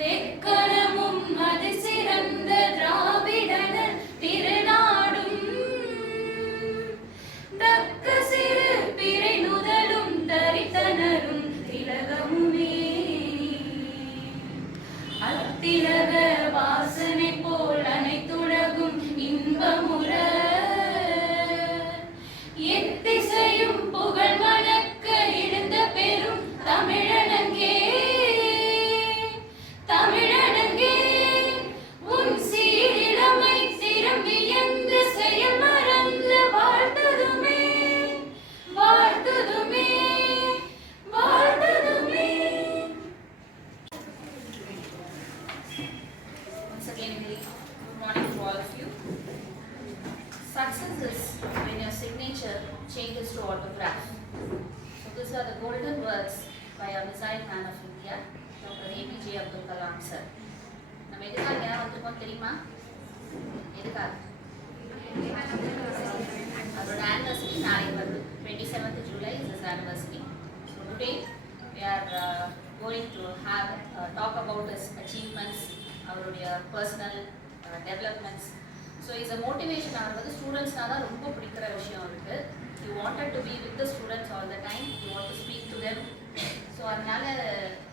தெக்கணமும் அது சிறந்த திராவிடனர் திருநாடும் தக்க சிறு பிறை நுதலும் தரித்தனரும் திலகமுமே அத்திலக வாசனை போல் அனைத்துலகும் இன்பமுற எத்திசையும் புகழ் மணக்க இருந்த பெரும் தமிழனங்கே தமிழனங்கே உன் சீரிழமை திறம் வியந்து செயல் மறந்து வாழ்த்ததுமே வாழ்த்ததுமே வாழ்த்ததுமே. Once again, good morning to all of you. Success is when your signature changes to autograph. So these are the golden words by a missile man of India, Dr. APJ Abdul Kalam sir. நம்ம எதுக்காக இங்கே வந்திருக்கோம் தெரியுமா? எதுக்காக? அவரோட anniversary நாளைக்கு வருது. 27th July is his anniversary. So today we are going to have talk about his achievements, அவருடைய personal developments. So is a motivation. அவர் வந்து ஸ்டூடெண்ட்ஸ்னா தான் ரொம்ப பிடிக்கிற விஷயம் இருக்கு. He wanted to be with the students all the time. He want to speak to them. So அதனால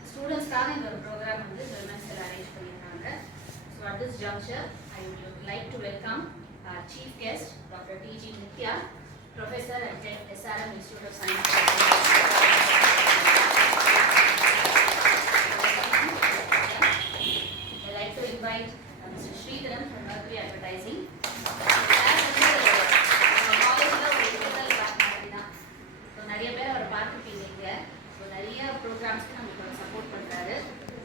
ஸ்டூடெண்ட்ஸ்க்காக இந்த ஒரு ப்ரோக்ராம் வந்து விமென்ஸ்ல அரேஞ்ச் பண்ணியிருக்காங்க. So at this juncture, I would like to welcome our chief guest, Dr. T.G. Nithya, professor at SRM Institute of Science. I'd like to invite Mr. Sridharan from Mercury Advertising. நிறைய பேர் அவரை பார்த்துருப்பீங்க. So நிறைய ப்ரோக்ராம்ஸ்க்கு நமக்கு support பண்ணுறாரு.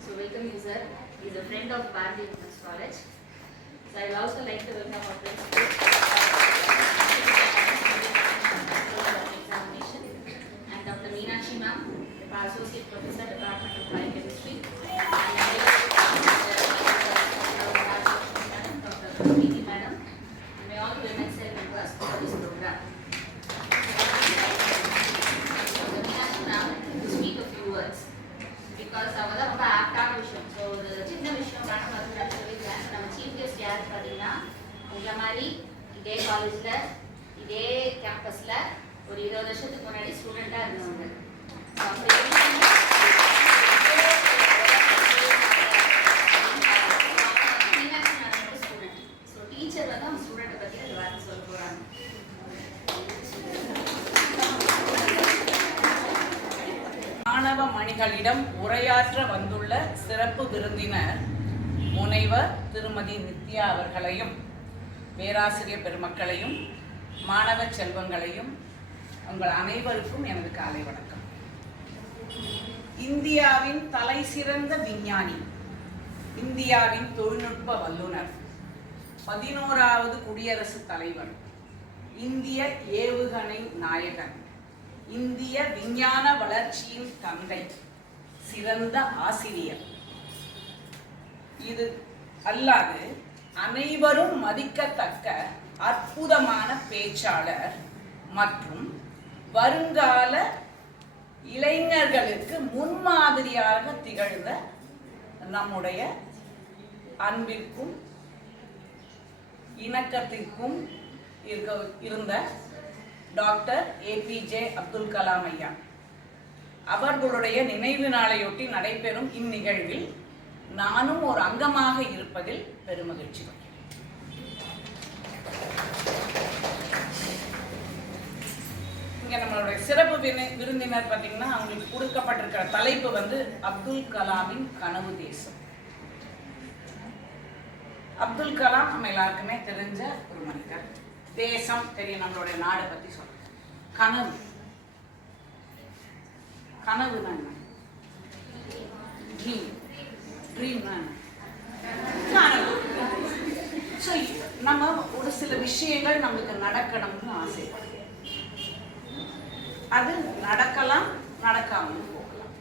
So welcome you sir. Is a friend of Bharathi women's college. So I also like to welcome our examination and doctor Meenakshi ma'am, associate professor, department of biochemistry, Dr. Preeti madam, and may all the women cell members for this program. Because அவ தான் ரொம்ப ஆக்டான விஷயம். So ஒரு சின்ன விஷயம் madam வந்து சொல்லியிருக்கேன். நம்ம சீஃப் கெஸ்ட் யார் பார்த்தீங்கன்னா, உங்களை மாதிரி இதே காலேஜில் இதே கேம்பஸில் ஒரு 20 வருஷத்துக்கு முன்னாடி ஸ்டூடெண்ட்டாக இருந்தவங்க. ஸ்டூடெண்ட். ஸோ டீச்சர் வந்து அவங்க ஸ்டூடெண்ட்டை பற்றி அந்த வார்த்தை சொல்ல போகிறாங்க. மாணவ மணிகளிடம் உரையாற்ற வந்துள்ள சிறப்பு விருந்தினர் முனைவர் திருமதி நித்யா அவர்களையும், பேராசிரியர் பெருமக்களையும், மாணவ செல்வங்களையும் உங்கள் அனைவருக்கும் எனது காலை வணக்கம். இந்தியாவின் தலை சிறந்த விஞ்ஞானி, இந்தியாவின் தொழில்நுட்ப வல்லுநர், 11வது குடியரசுத் தலைவர், இந்திய ஏவுகணை நாயகன், இந்திய விஞ்ஞான வளர்ச்சியின் தந்தை, சிறந்த ஆசிரியர். இது அல்லாது அனைவரும் மதிக்கத்தக்க அற்புதமான பேச்சாளர் மற்றும் வருங்கால இளைஞர்களுக்கு முன்மாதிரியாக திகழ்ந்த நம்முடைய அன்பிற்கும் இணக்கத்திற்கும் இருந்த டாக்டர் ஏபிஜே அப்துல் கலாம் ஐயா அவர்களுடைய நினைவு நாளையொட்டி நடைபெறும் இந்நிகழ்வில் நானும் ஒரு அங்கமாக இருப்பதில் பெருமகிழ்ச்சி கொள்கிறேன். இங்க நம்மளுடைய சிறப்பு விருந்தினர் பார்த்தீங்கன்னா, அவங்களுக்கு கொடுக்கப்பட்டிருக்கிற தலைப்பு வந்து அப்துல் கலாமின் கனவு தேசம். அப்துல் கலாம் நம்ம எல்லாருக்குமே தெரிஞ்ச ஒரு மனிதர். தேசம் தெரியும், நம்மளுடைய நாடை பத்தி சொல்றேன். கனவு, கனவுனா என்ன? ட்ரீம், ட்ரீம்னா கனவு. நம்ம ஒரு சில விஷயங்கள் நமக்கு நடக்கணும்னு ஆசைப்படுறோம். அது நடக்கலாம், நடக்காமல் போகலாம்.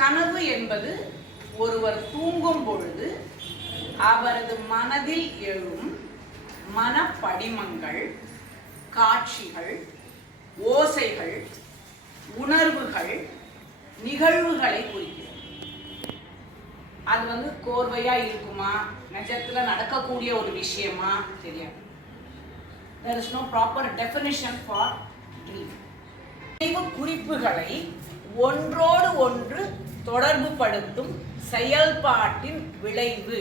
கனவு என்பது ஒருவர் தூங்கும் பொழுது அவரது மனதில் எழும் மனப்படிமங்கள், காட்சிகள், ஓசைகள், உணர்வுகள், நிகழ்வுகளை குறிக்கிறது. அது வந்து கோர்வையா இருக்குமா, நிஜத்துல நடக்கக்கூடிய ஒரு விஷயமா தெரியாது. There is no proper definition for dream. நினைவு குறிப்புகளை ஒன்றோடு ஒன்று தொடர்பு படுத்தும் செயல்பாட்டின் விளைவு.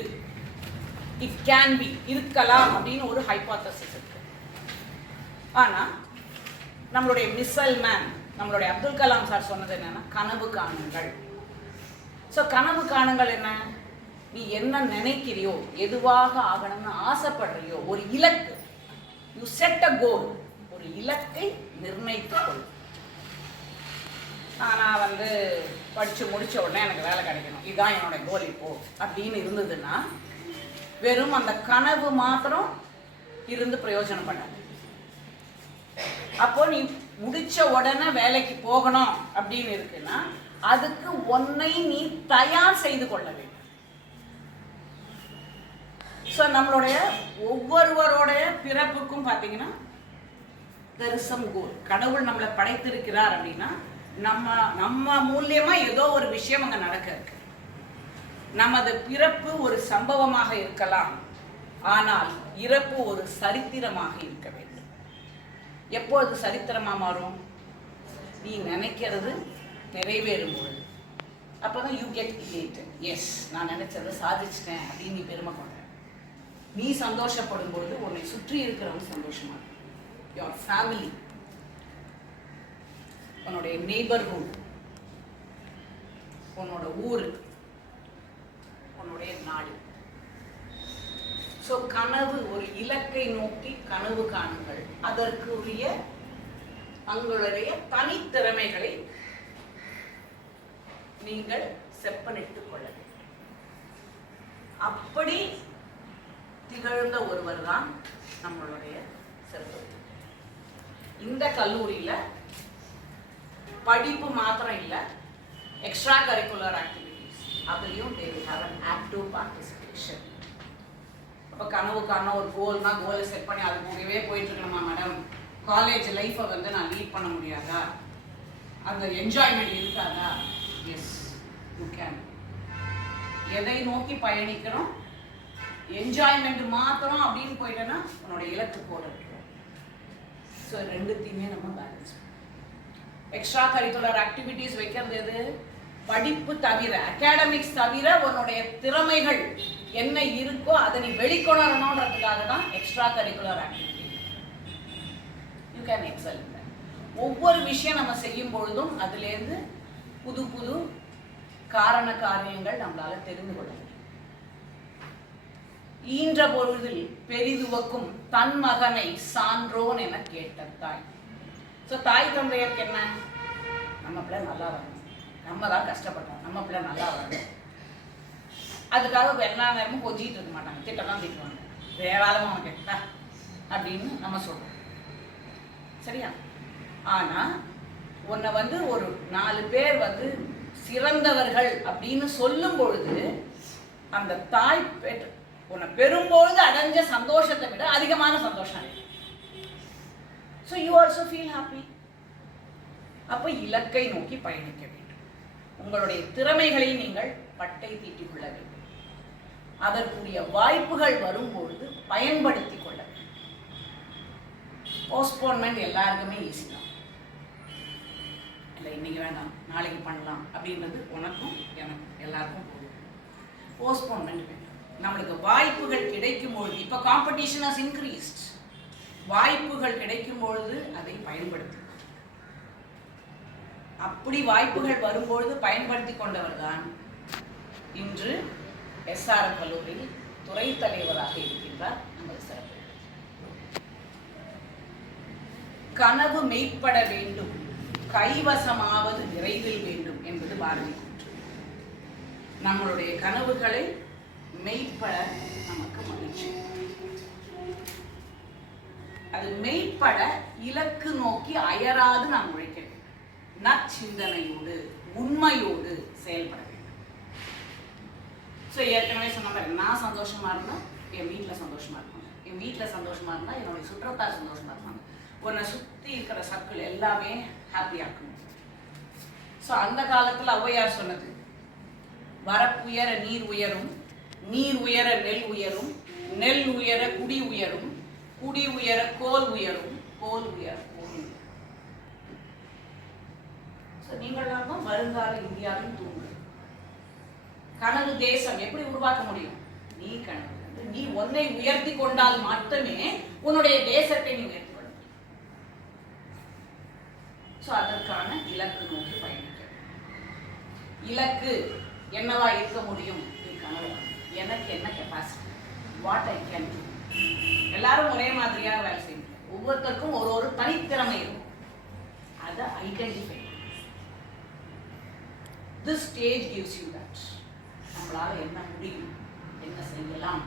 இட் கேன் பி, இருக்கலாம் அப்படின்னு ஒரு ஹைபோதசிஸ் இருக்கு. ஆனா நம்மளுடைய மிசைல் மேன், நம்மளுடைய அப்துல் கலாம் சார் சொன்னது என்னன்னா, கனவு காணுங்கள். ஸோ கனவு காணுங்கள் என்ன, நீ என்ன நினைக்கிறியோ, எதுவாக ஆகணும்னு ஆசைப்படுறியோ, ஒரு இலக்கு, யூ செட் அ கோல், ஒரு இலக்கை நிர்ணயித்துக் கொள். நான் வந்து படித்து முடித்த உடனே எனக்கு வேலை கிடைக்கணும், இதுதான் என்னோட கோல் இப்போ அப்படின்னு இருந்ததுன்னா வெறும் அந்த கனவு மாத்திரம் இருந்து பிரயோஜனம் பண்ணாது. அப்போ நீ முடிச்ச உடனே வேலைக்கு போகணும் அப்படின்னு இருக்குன்னா அதுக்கு உன்னை நீ தயார் செய்து கொள்ள வேண்டும். ஸோ நம்மளுடைய ஒவ்வொருவருடைய பிறப்புக்கும் பார்த்தீங்கன்னா there is some goal. கடவுள் நம்மளை படைத்திருக்கிறார் அப்படின்னா நம்ம மூலியமா ஏதோ ஒரு விஷயம் அங்கே நடக்க இருக்கு. நமது பிறப்பு ஒரு சம்பவமாக இருக்கலாம், ஆனால் இறப்பு ஒரு சரித்திரமாக இருக்க வேண்டும். எப்பொழுது சரித்திரமா மாறும், நீ நினைக்கிறது நிறைவேறும் பொழுது. அப்பதான் யூ கெட் எலிவேட்டட். எஸ், நான் நினைச்சதை சாதிச்சிட்டேன் அப்படின்னு நீ பெருமை கொண்ட. நீ சந்தோஷப்படும் பொழுது உன்னை சுற்றி இருக்கிறவங்க சந்தோஷமா இருக்கும். யுவர் ஃபேமிலி, உன்னுடைய நெய்பர்ஹுட், உன்னோட ஊர், உன்னுடைய நாடு. ஸோ கனவு, ஒரு இலக்கை நோக்கி கனவு காணுங்கள். அதற்குரிய உங்களுடைய தனித்திறமைகளை நீங்கள் செப்பனிட்டுக் கொள்ள வேண்டும். அப்படி திகழ்ந்த ஒருவர் தான் நம்மளுடைய சிறப்பு. இந்த கல்லூரியில படிப்பு மாத்திரம் இல்லை, எக்ஸ்ட்ரா கரிக்குலர் ஆக்டிவிட்டிஸ், அதுலேயும் they will have an active participation. அப்போ கனவு காண ஒரு கோல்னா கோலை செட் பண்ணி அது கூடவே போயிட்டு இருக்கணுமா மேடம், காலேஜ் லைஃப்பை வந்து நான் லீட் பண்ண முடியாதா, அந்த என்ஜாய்மெண்ட் இருக்காதா? Yes, you can. எதை நோக்கி பயணிக்கிறோம், என்ஜாய்மெண்ட் மாத்திரம் அப்படின்னு போயிட்டேன்னா உன்னோட இலக்கு போட இருக்கும். ஸோ ரெண்டுத்தையுமே நம்ம பேலன்ஸ். எக்ஸ்ட்ரா கரிக்குலர் ஆக்டிவிட்டிஸ் வைக்கிறது எது, படிப்பு தவிர, அகாடமிக்ஸ் தவிர உன்னுடைய திறமைகள் என்ன இருக்கோ அதை நீ வெளிக்கொணரணுன்றதுக்காக தான் extra curricular activity. You can excel. ஒவ்வொரு விஷயம் நம்ம செய்யும் பொழுதும் அதுலேருந்து புது புது காரண காரியங்கள் நம்மளால தெரிந்து கொள்ள முடியும். ஈன்ற பொழுதில் பெரிதுவக்கும் தன் மகனை சான்றோன் என கேட்ட தாய். ஸோ தாய் தந்தையருக்கு என்ன, நம்ம பிள்ளை நல்லா வரணும், நம்ம தான் கஷ்டப்பட்டோம், நம்ம பிள்ளை நல்லா வரணும். அதுக்காக எல்லா நேரமும் கொஞ்சிட்டு இருக்க மாட்டாங்க, திட்டம்லாம் திட்டுவாங்க, வேளாளமாக அவனுக்கு அப்படின்னு நம்ம சொல்றோம், சரியா? ஆனால் உன்னை வந்து ஒரு 4 பேர் வந்து சிறந்தவர்கள் அப்படின்னு சொல்லும் பொழுது அந்த தாய் உன்னை பெறும்பொழுது அடைஞ்ச சந்தோஷத்தை விட அதிகமான சந்தோஷம் அடையும். So you also feel happy. அப்போ இலக்கை நோக்கி பயணிக்க வேண்டும். உங்களுடைய திறமைகளை நீங்கள் பட்டை தீட்டிக் கொள்ள வேண்டும். அதற்குரிய வாய்ப்புகள் வரும்பொழுது பயன்படுத்திக் கொள்ள வேண்டும். போஸ்ட்போன்மெண்ட் எல்லாருக்குமே ஈஸி தான். இல்லை இன்னைக்கு வேண்டாம் நாளைக்கு பண்ணலாம் அப்படின்றது உனக்கும் எனக்கும் எல்லாருக்கும் போதும். போஸ்ட்போன்மெண்ட் வேண்டும். நம்மளுக்கு வாய்ப்புகள் கிடைக்கும் பொழுது, இப்போ காம்படிஷன் ஹஸ் இன்க்ரீஸ்ட், வாய்ப்புகள் கிடைக்கும் பொழுது அதை பயன்படுத்தி, அப்படி வாய்ப்புகள் வரும்பொழுது பயன்படுத்தி கொண்டவர் தான் இன்று எஸ்ஆர்எம் கல்லூரியில் துறை தலைவராக இருக்கின்றார் நமது சிறப்பு. கனவு மெய்ப்பட வேண்டும், கைவசமாவது விரைவில் வேண்டும் என்பது பாரதி கூற்று. நம்மளுடைய கனவுகளை மெய்ப்பட நமக்கு மகிழ்ச்சி. அது மெய்ப்பட இலக்கு நோக்கி அயராது நாம் உழைக்க வேண்டும். நற்சிந்தனையோடு உண்மையோடு செயல்பட வேண்டும். ஸோ ஏற்கனவே சொன்ன மாதிரி நான் சந்தோஷமா இருந்தா என் வீட்டில் சந்தோஷமா இருப்பாங்க, என் வீட்டில் சந்தோஷமா இருந்தா என்னுடைய சுற்றத்தார் சந்தோஷமா இருப்பாங்க, உன்னை சுற்றி இருக்கிற சர்க்கிள் எல்லாமே ஹாப்பியாக இருக்கணும். ஸோ அந்த காலத்தில் ஔவையார் சொன்னது, வரப்புயர நீர் உயரும், நீர் உயர நெல் உயரும், நெல் உயர குடி உயரும், குடி உயர கோல் உயரும், கோல் உயர கோல் உயரும். நீங்கள் தான் வருங்கால இந்தியாவின் தூங்கு. கனவு தேசம் எப்படி உருவாக்க முடியும்? நீ கனவு நீ ஒன்றை உயர்த்தி கொண்டால் மட்டுமே உன்னுடைய தேசத்தை நீ உயர்த்தி கொள்ள முடியும். அதற்கான இலக்கு நோக்கி பயணிக்க. இலக்கு என்னவா இருக்க முடியும்? நீ கனவு எனக்கு என்ன capacity, what I can to. எல்லாரும் ஒரே மாதிரியாக வேலை செய்ய முடியும். ஒவ்வொருத்தருக்கும் ஒரு ஒரு தனித்திறமை இருக்கும். அதை identify. This stage gives you that. நம்மளால என்ன முடியும், என்ன செய்யலாம்,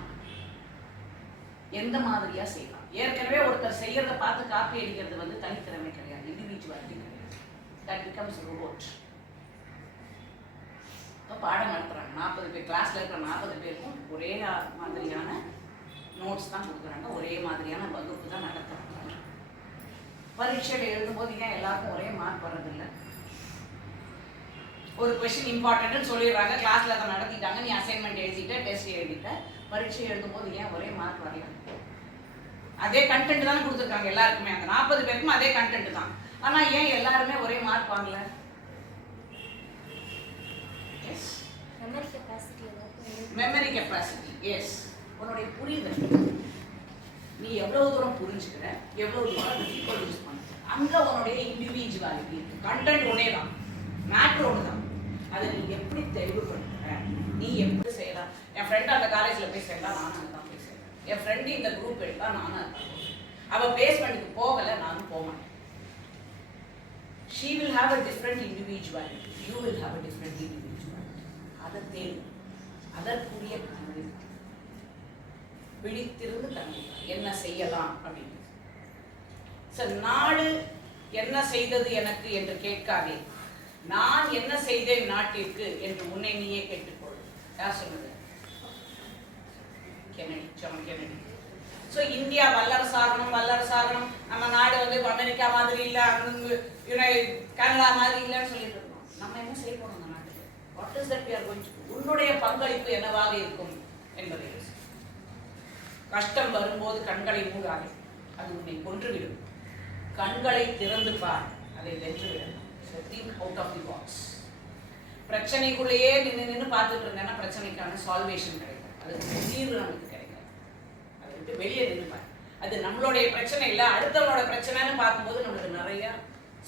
எந்த மாதிரியா செய்யலாம். ஏற்கனவே ஒருத்தர் செய்யறத பார்த்து காப்பி அடிக்கிறது வந்து தனித்திறமை கிடையாது, இண்டிவிஜுவாலிட்டி கிடையாது. That becomes robot. பாடம் நடத்துறாங்க, 40 பேர் கிளாஸ்ல இருக்கிற 40 பேருக்கும் ஒரே மாதிரியான நோட்ஸ் தான் கொடுக்குறாங்க, ஒரே மாதிரியான வகுப்பு தான் நடத்துறாங்க. பரீட்சையில் எழுதும்போது ஏன் எல்லாருக்கும் ஒரே மார்க் வர்றதில்லை? ஒரு கொஸ்டின் இம்பார்ட்டன்ட்னு சொல்லிடுறாங்க, கிளாஸ்ல அதை நடத்திட்டாங்க, நீ அசைன்மெண்ட் எழுதிட்ட, டெஸ்ட் எழுதிட்ட, பரீட்சை எழுதும்போது ஏன் ஒரே மார்க் வரல? அதே கண்டென்ட் தானே கொடுத்துருக்காங்க எல்லாருக்குமே, அந்த 40 பேருக்கும் அதே கண்டென்ட் தான். ஆனா ஏன் எல்லாருமே ஒரே மார்க் வாங்கல? Memory capacity. எஸ், உன்னுடைய புரிதல். நீ எவ்வளவு தூரம் புரிஞ்சுக்கிற, எவ்வளவு தூரம் யூஸ் பண்ணுற, அங்க உன்னுடைய இண்டிவிஜுவாலிட்டி இருக்கு. கண்டென்ட் ஒன்னே தான், மேட்ரு ஒன்று தான். அதை நீ எப்படி தெளிவுபடுத்துற, நீ எப்படி செய்யலாம். என் ஃப்ரெண்ட் அந்த காலேஜில் போய் சேர்ந்தா நானும் அதுதான் போய் சேர்ந்தேன். என் ஃப்ரெண்டு இந்த குரூப் எடுத்தா நானும் அதுதான். அவள் பிளேஸ்மெண்ட்டுக்கு போகலை, நானும் போக மாட்டேன். She will have a different individuality. You will have a different individuality. அதை தேடி அதற்குரிய கனவு விழித்திருந்து கனவு என்ன செய்யலாம் அப்படின்னு. நாடு என்ன செய்தது எனக்கு என்று கேட்காதே, நான் என்ன செய்தேன் நாட்டிற்கு என்று உன்னை நீயே கேட்டுக்கொள். யார் சொன்னது? Kennedy, John Kennedy. இந்தியா வல்லரசாகணும், வல்லரசாகணும், நம்ம நாடு வந்து அமெரிக்கா மாதிரி இல்லை, கனடா மாதிரி இல்லைன்னு சொல்லிட்டு இருக்கோம். நம்ம என்ன செய்ய போறோம் அந்த நாட்டுக்கு? What is that we are going to do? உன்னுடைய பங்களிப்பு என்னவாக இருக்கும் என்பதை கஷ்டம் வரும்போது கண்களை மூடாதே, அது உன்னை கொன்றுவிடும். கண்களை திறந்து பார், அதை வென்றுவிடும். Think out of the box. பிரச்சனைக்குள்ளேயே நின்று பார்த்துட்டு இருந்தேன்னா பிரச்சனைக்கான சால்வேஷன் கிடைக்கும், அதுக்கு தீர்வு நமக்கு கிடைக்கும். அதை விட்டு வெளியே நின்று பாரு. அது நம்மளுடைய பிரச்சனை இல்லை, அடுத்தவங்களோட பிரச்சனைன்னு பார்க்கும்போது நம்மளுக்கு நிறைய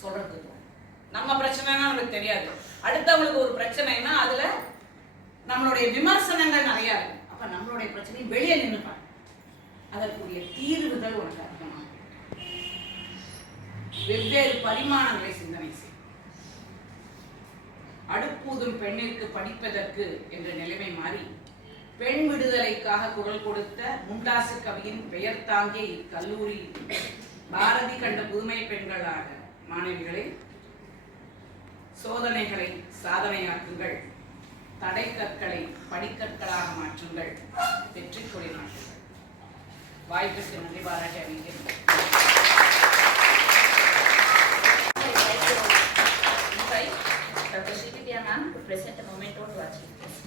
சொல்றது தோணும். நம்ம பிரச்சனைனா நமக்கு தெரியாது, அடுத்தவங்களுக்கு ஒரு பிரச்சனைனா அதுல நம்மளுடைய விமர்சனங்கள் நிறைய இருக்கும். அப்ப நம்மளுடைய பிரச்சனை வெளியே நின்று பாரு, அதற்குரிய தீர்வுகள் உனக்கு அதிகமாகும். வெவ்வேறு பரிமாணங்களை சிந்தனை செய். அடுப்பூதும் பெண்ணிற்கு படிப்பதற்கு என்ற நிலைமை மாறி பெண் விடுதலைக்காக குரல் கொடுத்த முண்டாசு கவியின் பெயர் தாங்கிய இக்கல்லூரி பாரதி கண்ட புதுமை பெண்களாக மாணவிகளை சோதனைகளை சாதனையாக்குங்கள், தடை கற்களை படிக்கற்களாக மாற்றுங்கள், வெற்றி கொடி நாட்டுங்கள். வாய்ப்புக்கு நன்றி பாராட்டி அறிவிக்கிறேன். Dr. Srividya ma'am to present a memento to our chief guest.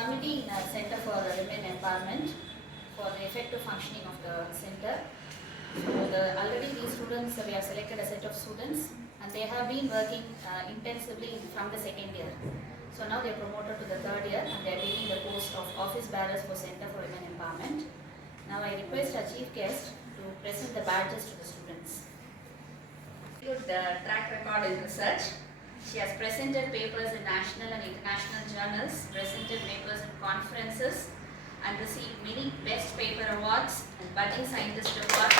Committee in the Center for Women Empowerment for the effective functioning of the center. Already these students, we have selected a set of students and they have been working intensively from the second year. So now they are promoted to the third year and they are taking the post of office bearers for Center for Women Empowerment. Now I request our chief guest to present the badges to the students. Good track record in research. She has presented papers in national and international journals, presented papers in conferences, and received many Best Paper Awards and Budding Scientist Awards.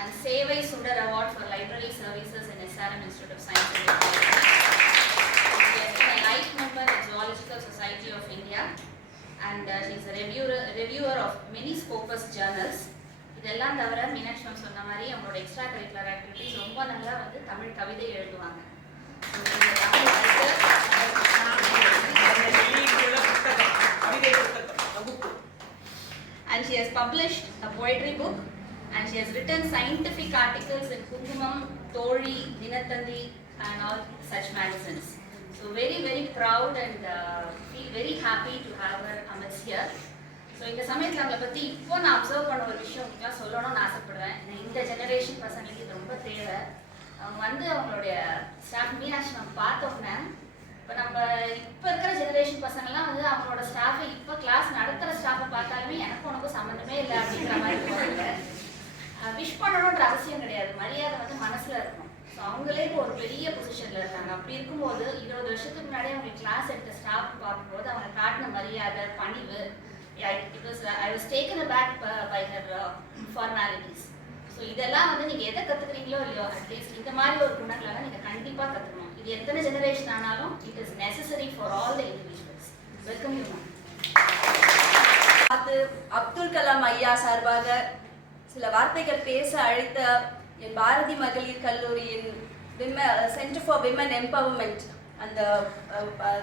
And Sevai Sundar Award for Library Services in SRM Institute of Science and Technology. She has been a life member of Zoological Society is reviewer of many Scopus journals. இதெல்லாம் தவிர Meenakshi ma'am சொன்ன மாதிரி அவங்களோட extra curricular activities ரொம்ப நல்லா வந்து தமிழ் கவிதை எழுதுவாங்க. And she has published a poetry book and she has written scientific articles in Kungumam, Tholi, Dinathanthi and all such magazines. So very proud and feel very happy to have her amidst here. So இந்த சமயத்தில் அவங்களை பற்றி இப்போ நான் observe பண்ண ஒரு விஷயம் உங்களுக்குலாம் சொல்லணும்னு ஆசைப்படுறேன். இந்த ஜெனரேஷன் பசங்களுக்கு இது ரொம்ப தேவை. அவங்க வந்து அவங்களுடைய ஸ்டாஃப் மீனாட்சி நம்ம பார்த்தோன்னே இப்போ நம்ம இப்போ இருக்கிற ஜெனரேஷன் பசங்கள்லாம் வந்து அவங்களோட ஸ்டாஃபை இப்போ கிளாஸ் நடத்துகிற ஸ்டாஃபை பார்த்தாலுமே எனக்கு உனக்கும் சம்மந்தமே இல்லை அப்படிங்கிற மாதிரி போகிறாங்க. விஷ் பண்ணணுன்ற அவசியம் கிடையாது, மரியாதை வந்து மனசில் இருக்கணும். ஸோ அவங்களே இப்போ ஒரு பெரிய பொசிஷனில் இருக்காங்க. அப்படி இருக்கும்போது 20 வருஷத்துக்கு முன்னாடி அவங்க கிளாஸ் எடுத்த ஸ்டாஃப் பார்க்கும்போது அவங்க காட்டின மரியாதை, பணிவு, I was taken aback by her formalities. So இதெல்லாம் வந்து நீங்கள் எதை கற்றுக்குறீங்களோ இல்லையோ அட்லீஸ்ட் இந்த மாதிரி ஒரு குணங்களை நீங்கள் கண்டிப்பாக கற்றுக்கணும். இது எத்தனை ஜெனரேஷன் ஆனாலும் it is necessary for all the individuals. Welcome you ma'am. Abdul Kalam ஐயா சார்பாக சில வார்த்தைகள் பேச அழைத்த என் பாரதி மகளிர் கல்லூரியின் சென்டர் ஃபார் விமன் எம்பவர்மெண்ட் அந்த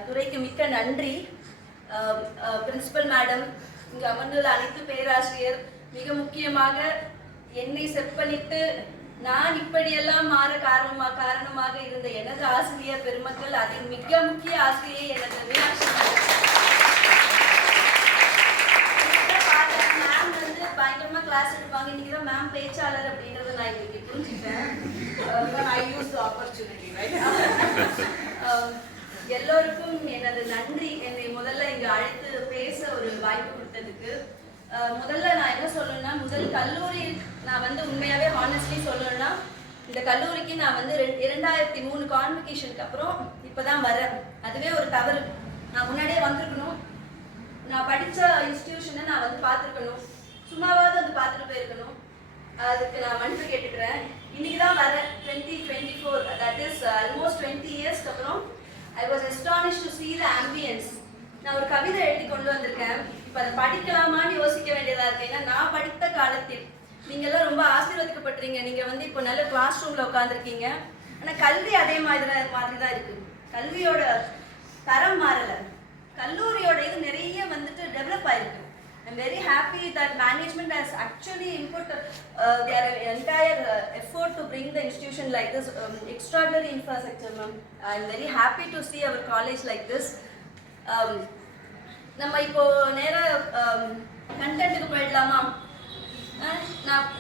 துறைக்கு மிக்க நன்றி. பிரின்சிபல் மேடம், இங்கே அமர்ந்துள்ள அனைத்து பேராசிரியர், மிக முக்கியமாக என்னை செப்பனிட்டு நான் இப்படியெல்லாம் மாற காரணமாக இருந்த எனது ஆசிரியர் பெருமக்கள், அதில் மிக முக்கிய ஆசிரியர் எனது மீனாட்சி மேம் வந்து பயங்கரமாக கிளாஸ் எடுப்பாங்க. இன்னைக்கு தான் மேம் பேச்சாளர் அப்படின்றத நான் இன்னைக்கு புரிஞ்சுட்டேன். எல்லோருக்கும் எனது நன்றி. என்னை முதல்ல இங்கே அழைத்து பேச ஒரு வாய்ப்பு கொடுத்ததுக்கு. முதல்ல நான் என்ன சொல்லணும்னா, முதல் கல்லூரி நான் வந்து உண்மையாகவே ஹானஸ்ட்லி சொல்லணும்னா, இந்த கல்லூரிக்கு நான் வந்து 2003 கான்வெகேஷனுக்கு அப்புறம் இப்போ தான் வரேன். அதுவே ஒரு தவறு. நான் முன்னாடியே வந்திருக்கணும். நான் படித்த இன்ஸ்டிடியூஷனை நான் வந்து பார்த்துருக்கணும். சும்மாவாவது வந்து பார்த்துட்டு போயிருக்கணும். அதுக்கு நான் மன்னிப்பு கேட்டுக்கிறேன். இன்னைக்கு தான் வரேன். 2024, தட் இஸ் ஆல்மோஸ்ட் 20 இயர்ஸ்க்கு அப்புறம் I was astonished to see the ambience. நான் ஒரு கவிதை எழுதி கொண்டு வந்திருக்கேன். இப்போ அதை படிக்கலாமான்னு யோசிக்க வேண்டியதாக இருக்கு. ஏன்னா நான் படித்த காலத்தில் நீங்கள்லாம் ரொம்ப ஆசீர்வதிக்கப்பட்டிருங்க. நீங்கள் வந்து இப்போ நல்ல கிளாஸ் ரூமில் உட்காந்துருக்கீங்க. ஆனால் கல்வி அதே மாதிரி தான் இருக்குது. கல்வியோட தரம் மாறலை. கல்லூரியோட இது நிறைய வந்துட்டு டெவலப் ஆயிருக்கு. I'm very happy that management has actually input their entire effort to bring the institution like this, extraordinary infrastructure, ma'am. I'm very happy to see our college like this. நம்ம இப்போ நேரா கண்டென்ட்டுக்கு போயிடலாமா?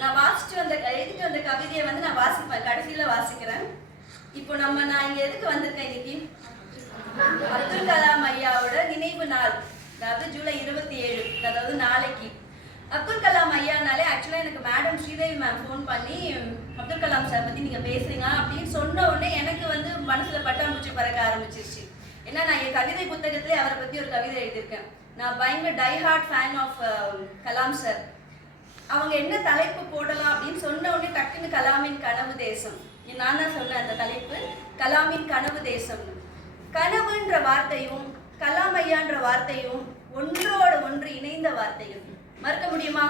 நான் வாசிச்சுட்டு எழுதிட்டு வந்த கவிதையை வந்து நான் வாசிப்பேன், கடைசியில் வாசிக்கிறேன். இப்போ நான் இங்கே எதுக்கு வந்திருக்கேன் இன்னைக்கு? அப்துல் கலாம் ஐயாவோட நினைவு நாள், அதாவது ஜூலை 27, அதாவது நாளைக்கு. அப்துல் கலாம் ஐயானாலே ஆக்சுவலாக எனக்கு மேடம் ஸ்ரீதேவி மேம் ஃபோன் பண்ணி அப்துல் கலாம் சார் பற்றி நீங்கள் பேசுகிறீங்க அப்படின்னு சொன்ன உடனே எனக்கு வந்து மனசில் பட்டாம்பூச்சி பறக்க ஆரம்பிச்சிருச்சு. ஏன்னா நான் என் கவிதை புத்தகத்திலே அவரை பற்றி ஒரு கவிதை எழுதியிருக்கேன். நான் பயங்கர diehard fan of Kalam sir. அவங்க என்ன தலைப்பு போடலாம் அப்படின்னு சொன்ன உடனே டக்குன்னு கலாமின் கனவு தேசம். நான் தான் சொன்னேன் அந்த தலைப்பு, கலாமின் கனவு தேசம். கனவுன்ற வார்த்தையும் கலாம் ஐயான்ற வார்த்தையும் ஒன்றோடு ஒன்று இணைந்த வார்த்தைகள். மறக்க முடியுமா?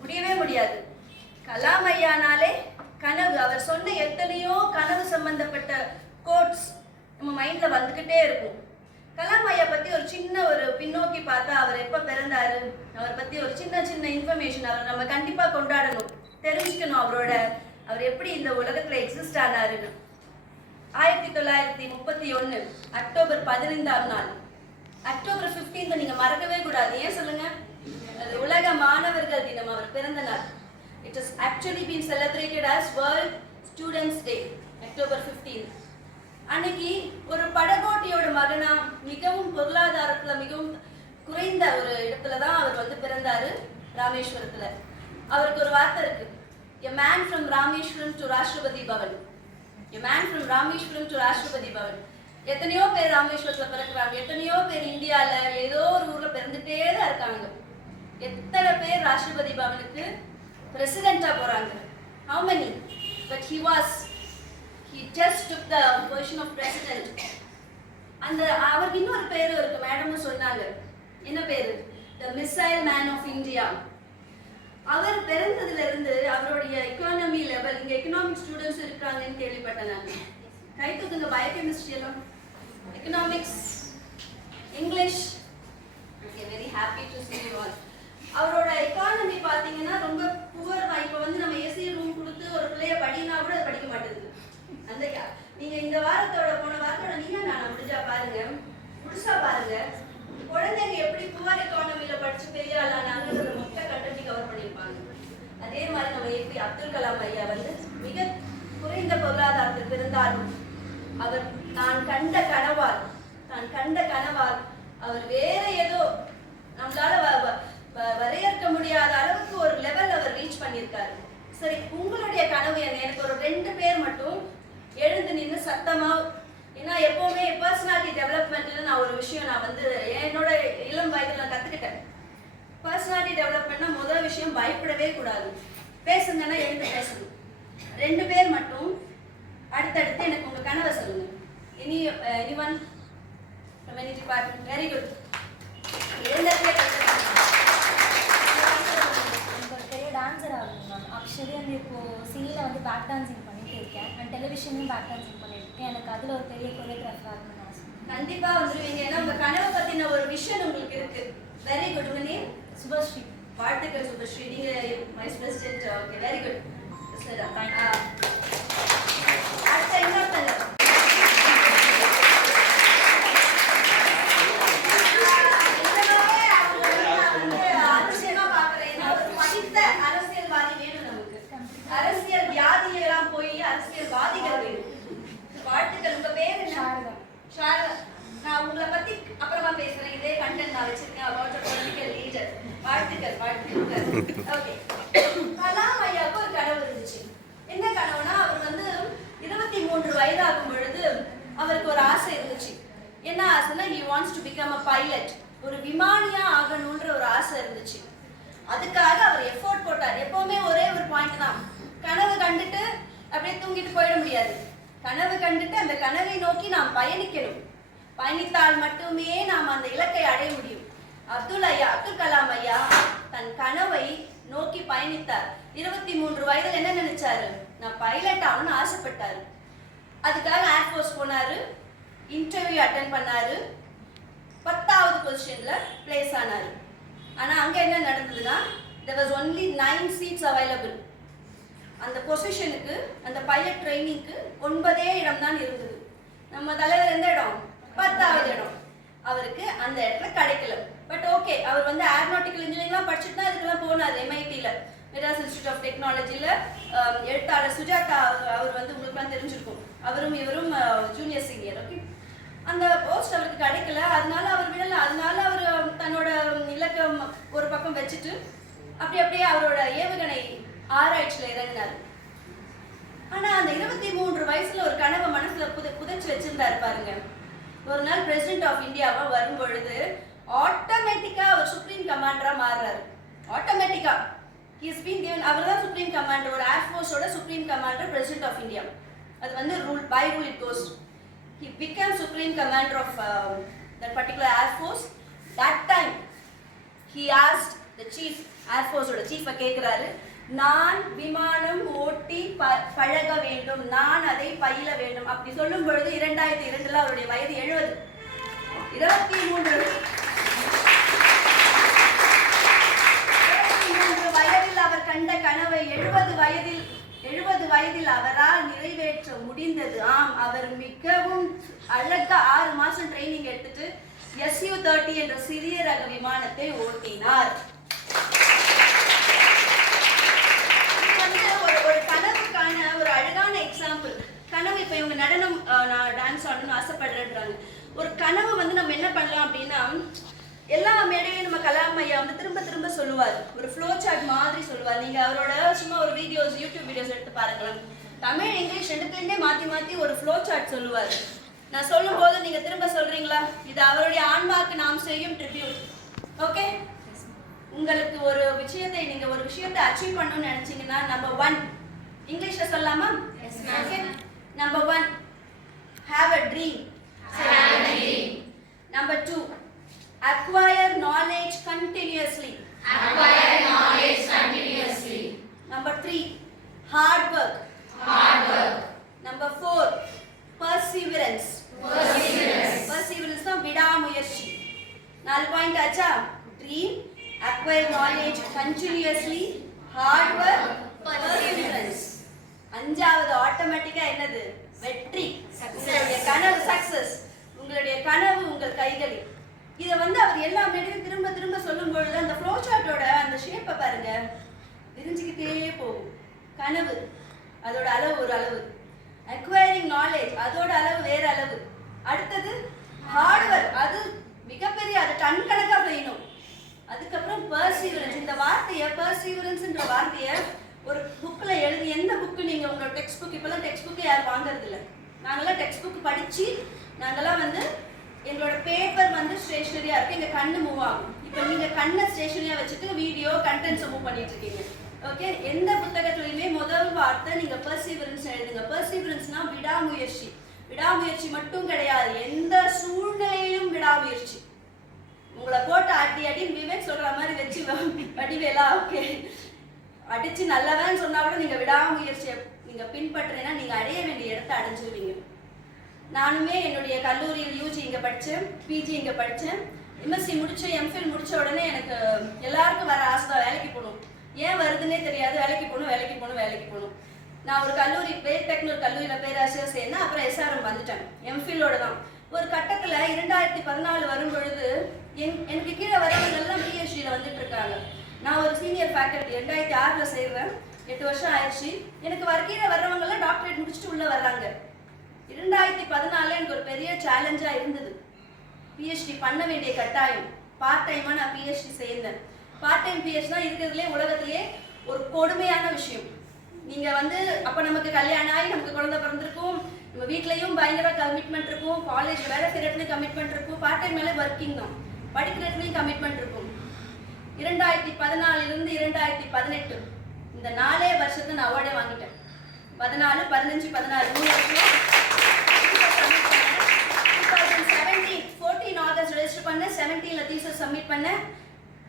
முடியவே முடியாது. கலாம் ஐயானாலே கனவு. அவர் சொன்ன எத்தனையோ கனவு சம்பந்தப்பட்ட கோட்ஸ் நம்ம மைண்ட்ல வந்துகிட்டே இருக்கும். கலாம் ஐயா பத்தி ஒரு சின்ன ஒரு பின்னோக்கி பார்த்தா, அவர் எப்ப பிறந்தாரு, அவரை பத்தி ஒரு சின்ன சின்ன இன்ஃபர்மேஷன் அவர் நம்ம கண்டிப்பா கொண்டாடணும், தெரிஞ்சுக்கணும். அவர் எப்படி இந்த உலகத்துல எக்ஸிஸ்ட் ஆனாருன்னு. 1931 அக்டோபர் 15ஆம் நாள். அக்டோபர் 15 நீங்க மறக்கவே கூடாது. ஏன் சொல்லுங்க? அது உலக மாணவர்கள் தினம், அவர் பிறந்த நாள். It is actually been celebrated as World Students Day, October 15. அன்னைக்கு ஒரு படகோட்டியோட மகனா, மிகவும் பொருளாதாரத்துல மிகவும் குறைந்த ஒரு இடத்துல தான் அவர் வந்து பிறந்தாரு, ராமேஸ்வரத்துல. அவருக்கு ஒரு வார்த்தை இருக்கு, a man from Rameshwaram to Rashtrapati Bhavan. A man from Rameshwaram to Rashtrapati Bhavan. எத்தனையோ பேர் ராமேஸ்வரத்தில் பிறக்கிறாங்க, எத்தனையோ பேர் இந்தியாவில் ஏதோ ஒரு ஊரில் பிறந்துட்டே தான் இருக்காங்க. எத்தனை பேர் ராஷ்டிரபதி பவனுக்கு பிரசிடென்ட்டாக போகிறாங்க? How many? But he just took the position of president. அந்த அவருக்கு இன்னொரு பேர் இருக்கு, மேடமும் சொன்னாங்க. என்ன பேரு? the missile man of India. அவர் பிறந்ததுல இருந்து அவருடைய எக்கானமி லெவல், இங்க எக்கனாமிக் ஸ்டூடெண்ட்ஸ் இருக்காங்கன்னு கேள்விப்பட்டேன் நான். கை தூக்குங்க. பயோகெமிஸ்ட்ரி எல்லாம், economics, English. Okay, very happy to see you all. அவரோட எக்கானமி பாத்தீங்கன்னா ரொம்ப புவர் தான். இப்போ வந்து நம்ம ஏசி ரூம் கொடுத்து ஒரு பிள்ளைய படினா கூட அது படிக்க மாட்டேங்குது. அந்த நீங்க இந்த வாரத்தோட போன வாரத்தோட நீங்க நான் முடிஞ்சா பாருங்க, முழுசா பாருங்க. குழந்தைங்க எப்படி புவர் எக்கானமில படிச்சு பெரிய ஆளானாங்கன்ற மொத்த கண்டென்ட் கவர் பண்ணிருப்பாங்க. அதே மாதிரி நம்ம ஏபி அப்துல் கலாம் ஐயா வந்து மிக குறைந்த பொருளாதாரத்தில் பிறந்தாலும் அவர் தான் கண்ட கனவால் அவர் வேற ஏதோ நம்மளால வரையறுக்க முடியாத அளவுக்கு ஒரு லெவல் அவர் ரீச் பண்ணியிருக்காரு. சரி, உங்களுடைய கனவு என்ன? எனக்கு ஒரு 2 பேர் மட்டும் எழுந்து நின்று சத்தமா, ஏன்னா எப்பவுமே பர்சனாலிட்டி டெவலப்மெண்ட்ல நான் ஒரு விஷயம் நான் வந்து என்னோட இளம் வயதுல நான் கத்துக்கிட்டேன். பர்சனாலிட்டி டெவலப்மெண்ட்னா முதல் விஷயம் பயப்படவே கூடாது. பேசுங்கன்னா எழுந்து பேசணும். 2 பேர் மட்டும் அடுத்தடுத்து எனக்கு உங்க கனவை சொல்லுங்க. anyone from any department? Very good. பெரிய டான்ஸர் ஆகணும் மேம். ஆக்சுவலி வந்து இப்போது சீனில் வந்து பேக் டான்சிங் பண்ணிட்டு இருக்கேன் அண்ட் டெலிவிஷன்லையும் பேக் டான்சிங் பண்ணியிருக்கேன். எனக்கு அதில் ஒரு பெரிய கொரியோகிராஃபர் ஆகணும்னு ஆசை. கண்டிப்பா வந்துருவீங்க. ஏன்னா உங்க கனவை பத்தின ஒரு விஷன் உங்களுக்கு இருக்கு. Very good. உங்க நேம்? சுபஸ்ரீ. வாழ்த்துக்கள் சுபஸ்ரீ. நீங்க vice president. Okay, very good. அடுத்த இன்னொருத்தங்க. அரசியல் வியாதியெல்லாம் போய் அரசியல்வாதிகள் வேணும். வாழ்த்துக்கள். உங்க பேர் என்ன? சாரதா. நான் உங்களை பத்தி அப்புறமா பேசுறேன். இதே கண்டென்ட் நான் வச்சிருக்கேன் about a political leader. வாழ்த்துக்கள். ஓகே. கலாம் ஐயாவுக்கு ஒரு கனவு இருந்துச்சு. என்ன கனவுனா, அவர் வந்து 23 வயதாகும் பொழுது அவருக்கு ஒரு ஆசை இருந்துச்சு. என்ன ஆசைன்னா, he wants to become a pilot. ஒரு விமானியா ஆகணும்ன்ற ஒரு ஆசை இருந்துச்சு. அதுக்காக அவர் எஃபோர்ட் போட்டார். எப்பவுமே ஒரே ஒரு பாயிண்ட் தான், கனவு கண்டுட்டு அப்படியே தூங்கிட்டு போயிட முடியாது. கனவு கண்டுட்டு அந்த கனவை நோக்கி நாம் பயணிக்கணும். பயணித்தால் மட்டுமே நாம் அந்த இலக்கை அடைய முடியும். அப்துல் கலாம் ஐயா தன் கனவை நோக்கி பயணித்தார். 23 வயதில் என்ன நினைச்சாரு? நான் பைலட் ஆகணும்னு ஆசைப்பட்டாரு. அதுக்காக ஏர்ஃபோர்ஸ் போனாரு, இன்டர்வியூ அட்டென்ட் பண்ணாரு, 10வது பொசிஷன்ல பிளேஸ் ஆனாரு. ஆனா அங்க என்ன நடந்ததுன்னா, there was only 9 seats available. அந்த பொசிஷனுக்கு, அந்த பைலட் ட்ரைனிங்க்கு 9 இடம் தான் இருந்தது. நம்ம தலைவர் எந்த இடம்? 10வது இடம். அவருக்கு அந்த இடத்துல கிடைக்கல. பட் ஓகே, அவர் வந்து ஏரோநாட்டிக்கல் இன்ஜினியரிங்லாம் படிச்சுட்டு தான் இதுக்கெல்லாம் போனார். MIT-ல, மெட்ராஸ் இன்ஸ்டியூட் ஆஃப் டெக்னாலஜியில் எழுத்தாளர் சுஜாதா, அவர் வந்து உங்களுக்குலாம் தெரிஞ்சிருக்கும். அவரும் இவரும் ஜூனியர் சீனியர். ஓகே, அந்த போஸ்ட் அவருக்கு கிடைக்கல. அதனால அவர் விடல. அதனால அவர் தன்னோட இலக்கம் ஒரு பக்கம் வச்சுட்டு அப்படியே அவரோட ஏவுகணை ஆராய்ச்சியில் இறங்கினார். ஆனா அந்த 23 வயசுல ஒரு கனவை மனசுல புதைச்சு வச்சிருந்தாரு பாருங்க. ஒரு நாள் பிரசிடென்ட் ஆஃப் இந்தியாவா வரும் பொழுது ஆட்டோமேட்டிக்கா அவர் சுப்ரீம் கமாண்டரா மாறுறாரு. ஆட்டோமேட்டிக்கா he's been given, அவர் தான் சுப்ரீம் கமாண்டர், ஒரு ஏர்ஃபோர்ஸோட supreme commander, president of India. அது வந்து by rule it goes. He became supreme commander of that particular air force. That time he asked the chief, air force oda chief கேக்குறாரு, நான் விமானம் ஓட்டி பழக வேண்டும், நான் அதை பயில வேண்டும். அப்படி சொல்லும் பொழுது 2002ல அவருடைய வயது 70. 23 வயதில் அவர் கண்ட கனவை 70 வயதில் அவரால் நிறைவேற்ற முடிந்தது. ஆம், அவர் மிகவும் அழகா 6 மாசம் ட்ரைனிங் எடுத்துட்டு Su-30 என்ற சிறிய ரக விமானத்தை ஓட்டினார். ஒரு கனவுக்கான ஒரு அழகான எக்ஸாம்பிள். கனவு, இப்ப இவங்க நடனம் டான்ஸ் ஆடணும்னு ஆசைப்படுறேன்றாங்க. ஒரு கனவு வந்து நம்ம என்ன பண்ணலாம் அப்படின்னா, எல்லா மேடையிலும் நம்ம கலாம் ஐயா வந்து திரும்ப சொல்லுவார். ஒரு ஃப்ளோ சார்ட் மாதிரி சொல்லுவார். நீங்க அவரோட சும்மா ஒரு வீடியோஸ், யூடியூப் வீடியோஸ் எடுத்து பாருங்களேன். தமிழ், இங்கிலீஷ் ரெண்டுத்துலேருந்தே மாற்றி ஒரு ஃப்ளோ சார்ட் சொல்லுவார். நான் சொல்லும் போது நீங்க திரும்ப சொல்றீங்களா? இது அவருடைய ஆன்மாக்கு நாம் செய்யும் ட்ரிபியூட். ஓகே, உங்களுக்கு ஒரு விஷயத்தை, நீங்க ஒரு விஷயத்தை அச்சீவ் பண்ணணும்னு நினைச்சீங்கன்னா, நம்பர் 1 இங்கிலீஷ்ல சொல்லலாமா? Okay, number 1 have a dream. Nnumber 2 acquire knowledge continuously. Acquire knowledge continuously. Number 3, hard work. Hard work. Number 4, perseverance. Perseverance. Perseverance தான் விடாமுயற்சி. 4 பாயிண்ட் ஆச்சா? Dream, acquire knowledge continuously, hard work, perseverance. அஞ்சாவது ஆட்டோமேட்டிக்கா என்னது? வெற்றி. உங்களுடைய கனவு சக்சஸ். உங்களுடைய கனவு உங்கள் கைகளில். இதை வந்து அவர் எல்லா மேடையும் திரும்ப திரும்ப சொல்லும் பொழுது அந்த ஃப்ளோ சார்ட்டோட அந்த ஷேப்பை பாருங்க, விரிஞ்சுக்கிட்டே போகும். கனவு அதோட அளவு ஒரு அளவு, அக்வயரிங் நாலேஜ் அதோட அளவு வேற அளவு. அடுத்தது ஹார்ட்வேர், அது மிகப்பெரிய, அது டன் கணக்கா செய்யணும். அதுக்கப்புறம் பர்சீவரன்ஸ். இந்த வார்த்தையை பர்சீவரன்ஸ்ன்ற வார்த்தையை ஒரு புக்கில் எழுதி, எந்த புக்கு நீங்கள் உங்களோட டெக்ஸ்ட் புக், இப்போல்லாம் டெக்ஸ்ட் புக்கு யாரும் வாங்குறது இல்லை. நாங்களாம் டெக்ஸ்ட் புக் படித்து நாங்களாம் வந்து எங்களோட பேப்பர் வந்து ஸ்டேஷனரியாக இருக்குது, எங்கள் கண்ணு மூவ் ஆகும். இப்போ நீங்கள் கண்ணை ஸ்டேஷனரியாக வச்சுட்டு வீடியோ கண்டென்ட்ஸை மூவ் பண்ணிட்டு இருக்கீங்க. ஓகே, எந்த புத்தகத்துலையுமே முதல் வார்த்தை நீங்கள் பர்சீவரன்ஸ் எழுதுங்க. பர்சீவரன்ஸ்னா விடாமுயற்சி. விடாமுயற்சி மட்டும் கிடையாது, எந்த சூழ்நிலையிலும் விடாமுயற்சி. உங்களை போட்டு அடி அடின்னு விவேக் சொல்ற மாதிரி வச்சு வடிவேலா ஓகே அடிச்சு நல்லவன்னு சொன்னா கூட நீங்க விடாமுயற்சியை நீங்க பின்பற்றினா நீங்க அடைய வேண்டிய இடத்தை அடைஞ்சிருவீங்க. நானுமே என்னுடைய கல்லூரியில் யூஜி இங்க படிச்சேன், பிஜி இங்க படிச்சேன். எம்எஸ்சி முடிச்சு எம்ஃபில் முடிச்ச உடனே எனக்கு எல்லாருக்கும் வர ஆசை தான், வேலைக்கு போகணும். ஏன் வருதுன்னே தெரியாது, வேலைக்கு போகணும் வேலைக்கு போகணும் வேலைக்கு போகணும். நான் ஒரு கல்லூரி வேர்டெக்னு ஒரு கல்லூரியில் பேராசிரியர் சேர்ந்தேன். அப்புறம் எஸ்ஆர்எம் வந்துட்டேன், எம்ஃபிலோட தான். ஒரு கட்டத்தில் 2014 வரும் பொழுது எனக்கு கீழே வரவங்கெல்லாம் பிஹெச்டியில் வந்துட்டு இருக்காங்க. நான் ஒரு சீனியர் ஃபேக்கல்ட்டி 2006 சேர்றேன், 8 வருஷம் ஆயிடுச்சு. எனக்கு கீழே வர்றவங்கெல்லாம் டாக்டரேட் முடிச்சுட்டு உள்ளே வர்றாங்க. 2014 எனக்கு ஒரு பெரிய சேலஞ்சாக இருந்தது. பிஹெச்டி பண்ண வேண்டிய கட்டாயம். பார்ட் டைமாக நான் பிஹெச்டி சேர்ந்தேன். பார்ட் டைம் பிஹெச்டி தான் இருக்கிறதுலே உலகத்திலே ஒரு கொடுமையான விஷயம். நீங்கள் வந்து அப்போ நமக்கு கல்யாணம் ஆகி நமக்கு குழந்தை பிறந்திருக்கும், நம்ம வீட்லேயும் பயங்கர கமிட்மெண்ட் இருக்கும், காலேஜ் வேலை செய்கிற இடத்துலையும் கமிட்மெண்ட் இருக்கும், பார்ட் டைம் மேலே ஒர்க்கிங் தான், படிக்கிற இடத்துலையும் கமிட்மெண்ட் இருக்கும். 2014 2018 இந்த 4 வருஷத்தை நான் அவார்டே வாங்கிட்டேன். 14, 15, 16 3 வருஷம் 2017 14 ஆகஸ்ட் ரெஜிஸ்டர் பண்ணேன், 17ல தீசிஸ் சப்மிட் பண்ணேன்.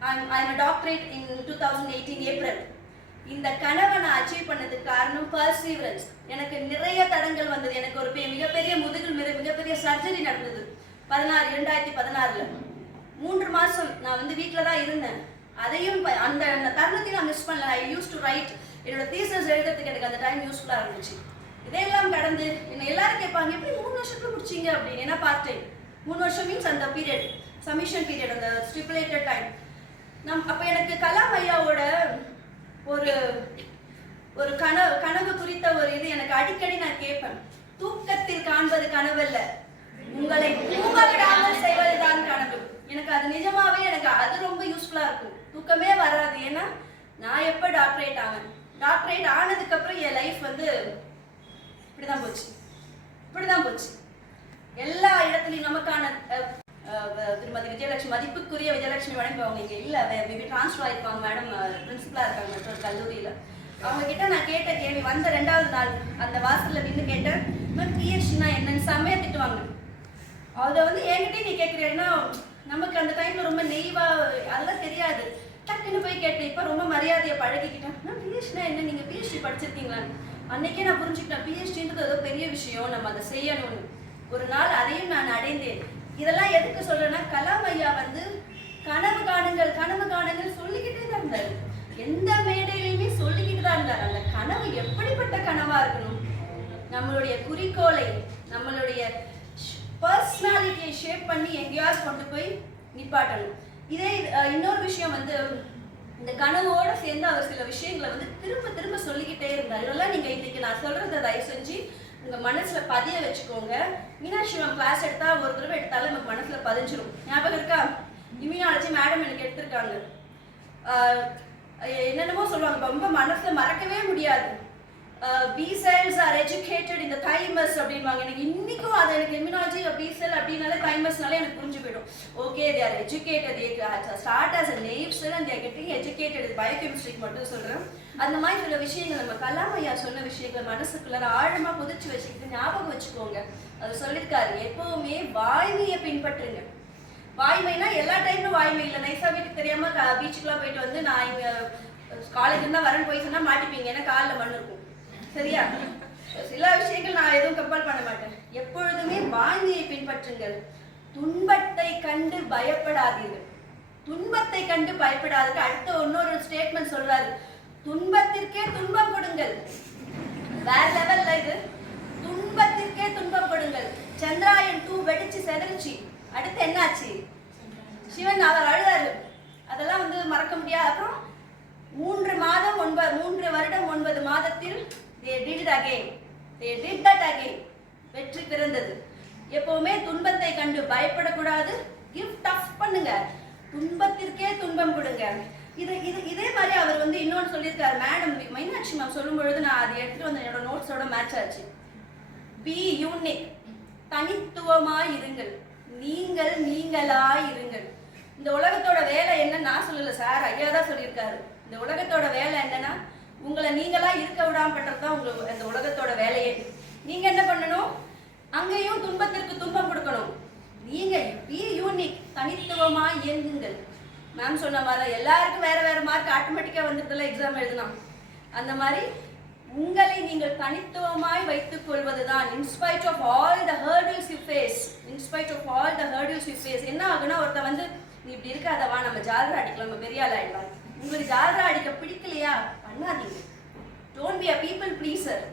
I am doctorate in 2018 April. இந்த கனவை நான் அச்சீவ் பண்ணதுக்கு காரணம் பர்சீவரன்ஸ். எனக்கு நிறைய தடங்கள் வந்தது. எனக்கு ஒரு மிகப்பெரிய முதுகில் மிகப்பெரிய சர்ஜரி நடந்தது 2016. 3 மாதம் நான் வந்து வீட்டில் தான் இருந்தேன். அதையும் அந்த தருணத்தையும் நான் மிஸ் பண்ணல. ஐ யூஸ் டு ரைட். என்னோட தீசஸ் எழுதுறதுக்கு எனக்கு அந்த டைம் யூஸ்ஃபுல்லாக இருந்துச்சு. இதையெல்லாம் கடந்து என்ன எல்லாரும் கேட்பாங்க, எப்படி 3 வருஷத்துல முடிச்சிங்க அப்படின்னு. ஏன்னா பார்ட் டைம் 3 வருஷம் மீன்ஸ் அந்த பீரியட் சமிஷன் பீரியட், அந்த ஸ்டிப்புலேட்டட் டைம். அப்போ எனக்கு கலாம் ஐயாவோட ஒரு கனவு குறித்த ஒரு இது எனக்கு அடிக்கடி நான் கேட்பேன். தூக்கத்தில் காண்பது கனவல்ல, உங்களை தூங்க விடாமல் செய்வதுதான் கனவு. எனக்கு அது நிஜமாவே எனக்கு அது ரொம்ப யூஸ்ஃபுல்லா இருக்கும். தூக்கமே வராது. ஏன்னா நான் எப்போ டாக்டரேட் ஆனேன், டாக்டரேட் ஆனதுக்கு அப்புறம் என் லைஃப் வந்து இப்படிதான் போச்சு. எல்லா இடத்துலையும் நமக்கான திருமதி விஜயலட்சுமி, மதிப்புக்குரிய விஜயலட்சுமி மேடம் அவங்க இங்கே இல்லை, மேபி ட்ரான்ஸ்ஃபர் ஆயிருப்பாங்க மேடம், பிரின்சிபலாக இருக்காங்க மற்றொரு கல்லூரியில். அவங்க கிட்ட நான் கேட்ட கேள்வி, வந்த 2வது நாள் அந்த வாசலில் நின்று கேட்டேன், மேம் பிஹெச்டினா என்னன்னு செம்மையாக திட்டுவாங்க. அதை வந்து என்கிட்டே நீ கேட்குறேன்னா நமக்கு அந்த டைமில் ரொம்ப அதெல்லாம் தெரியாது. டக்குன்னு போய் கேட்டேன். இப்போ ரொம்ப மரியாதையை பழகிக்கிட்டேன். மேம் பிஹெச்டினா என்ன, நீங்கள் பிஹெச்டி படிச்சிருக்கீங்களான்னு அன்னைக்கே நான் புரிஞ்சுக்கிட்டேன். பிஹெச்டின்றது ஏதோ பெரிய விஷயம், நம்ம அதை செய்யணும்னு. ஒரு நாள் அதையும் நான் அடைந்தேன். இதெல்லாம் எதுக்கு சொல்றேன்னா, கலாம் ஐயா வந்து கனவு காணுங்கள் சொல்லிக்கிட்டே தான் இருந்தார். எந்த மேடையிலுமே சொல்லிக்கிட்டு தான் இருந்தார். அந்த கனவு எப்படிப்பட்ட கனவா இருக்கணும், நம்மளுடைய குறிக்கோளை நம்மளுடைய பர்சனாலிட்டியை ஷேப் பண்ணி எங்கேயாவது கொண்டு போய் நிப்பாட்டணும். இதே இன்னொரு விஷயம் வந்து, இந்த கனவோட சேர்ந்து அவர் சில விஷயங்களை வந்து திரும்ப சொல்லிக்கிட்டே இருந்தார். இதெல்லாம் நீங்க இன்னைக்கு நான் சொல்றதை தயவு செஞ்சு உங்க மனசுல பதிய வச்சுக்கோங்க. மீனாட்சிவம் கிளாஸ் எடுத்தா ஒரு தடவை எடுத்தாலும் நமக்கு மனசுல பதிஞ்சிரும். ஞாபகம் இருக்கா? இம்யூனாலஜி மேடம் எனக்கு எடுத்திருக்காங்க. என்னென்னமோ சொல்லுவாங்க, ரொம்ப மனசுல மறக்கவே முடியாது. B cells are educated in the thymus அப்படின்வாங்க. எனக்கு இன்னைக்கும் அது எனக்கு இம்யூனாலஜி B cell அப்படின்னாலே thymusனாலே எனக்கு புரிஞ்சு போயிடும். Okay, they are educated, they start as a nerve cell and they are getting educated. பயோகெமிஸ்ட்ரிக்கு மட்டும் சொல்றேன். அந்த மாதிரி சில விஷயங்கள் நம்ம கலாம் ஐயா சொன்ன விஷயங்கள் மனசுக்குள்ள ஆழமா புதிச்சு வச்சுக்கிட்டு ஞாபகம் வச்சுக்கோங்க. அவர் சொல்லியிருக்காரு, எப்பவுமே வாய்மையை பின்பற்றுங்க. வாய்மைனா எல்லா டைமும் வாய்மை இல்லை. நைஸா வீட்டுக்கு தெரியாம பீச்சுக்குலாம் போயிட்டு வந்து நான் இங்க காலேஜ் இருந்தா வரேன்னு போய் சொன்னா மாட்டிப்பீங்க, ஏன்னா காலில் மண் இருக்கும். சரியா? சில விஷயங்கள் நான் எதுவும் கம்பல் பண்ண மாட்டேன். எப்பொழுதுமே வாய்மையை பின்பற்றுங்கள். துன்பத்தை கண்டு பயப்படாதீர்கள். துன்பத்தை கண்டு பயப்படாதீர்கள். அடுத்த இன்னொரு ஸ்டேட்மெண்ட் சொல்றாரு, துன்பத்திற்கே துன்பம் கொடுங்கள். வேற லெவல்ல இது. துன்பத்திற்கே துன்பம் கொடுங்கள். சந்திராயன் 2 வெடிச்சு செதறிச்சு. அடுத்து என்னாச்சு? சிவன் அவர் அழுதாரு. அதெல்லாம் வந்து மறக்க முடியாது. அப்புறம் 3 வருடம் 9 மாதத்தில் they did it again. They did that again. வெற்றி பிறந்தது. எப்பவுமே துன்பத்தை கண்டு பயப்படக்கூடாது. கிவ் டஃப் பண்ணுங்க. துன்பத்திற்கே துன்பம் கொடுங்க. இதே மாதிரி அவர் வந்து இன்னொன்று சொல்லியிருக்காரு. மேடம் மீனாட்சி மேம் சொல்லும் பொழுது நான் அதை எடுத்துட்டு வந்து என்னோட நோட்ஸோட மேட்ச் ஆச்சு. பி யூனிக், தனித்துவமாய் இருங்கள். நீங்கள் நீங்களாய் இருங்கள். இந்த உலகத்தோட வேலை என்ன நான் சொல்லல, சார் ஐயா தான் சொல்லியிருக்காரு. இந்த உலகத்தோட வேலை என்னன்னா உங்களை நீங்களா இருக்க விடாம பண்றதுதான் உங்களுக்கு இந்த உலகத்தோட வேலையே. நீங்க என்ன பண்ணணும்? அங்கேயும் துன்பத்திற்கு துன்பம் கொடுக்கணும். நீங்க பி யூனிக், தனித்துவமாய் இயங்குங்கள். மேம் சொன்ன மாதிரி எல்லாருக்கும் வேற வேற மார்க் ஆட்டோமேட்டிக்கா வந்துட்டுல எக்ஸாம் எழுதலாம். அந்த மாதிரி உங்களை நீங்கள் தனித்துவமாய் வைத்துக் கொள்வதுதான். In spite of all the hurdles you face, in spite of all the hurdles you face. என்ன ஆகுனா ஒருத்த வந்து நீ இப்படி இருக்காதவா, நம்ம ஜால்ரா அடிக்கலாம், நம்ம பெரிய ஆள் ஆயிடலாம். உங்களுக்கு ஜால்ரா அடிக்க பிடிக்கலையா? பண்ணாதீங்க. Don't be a people pleaser.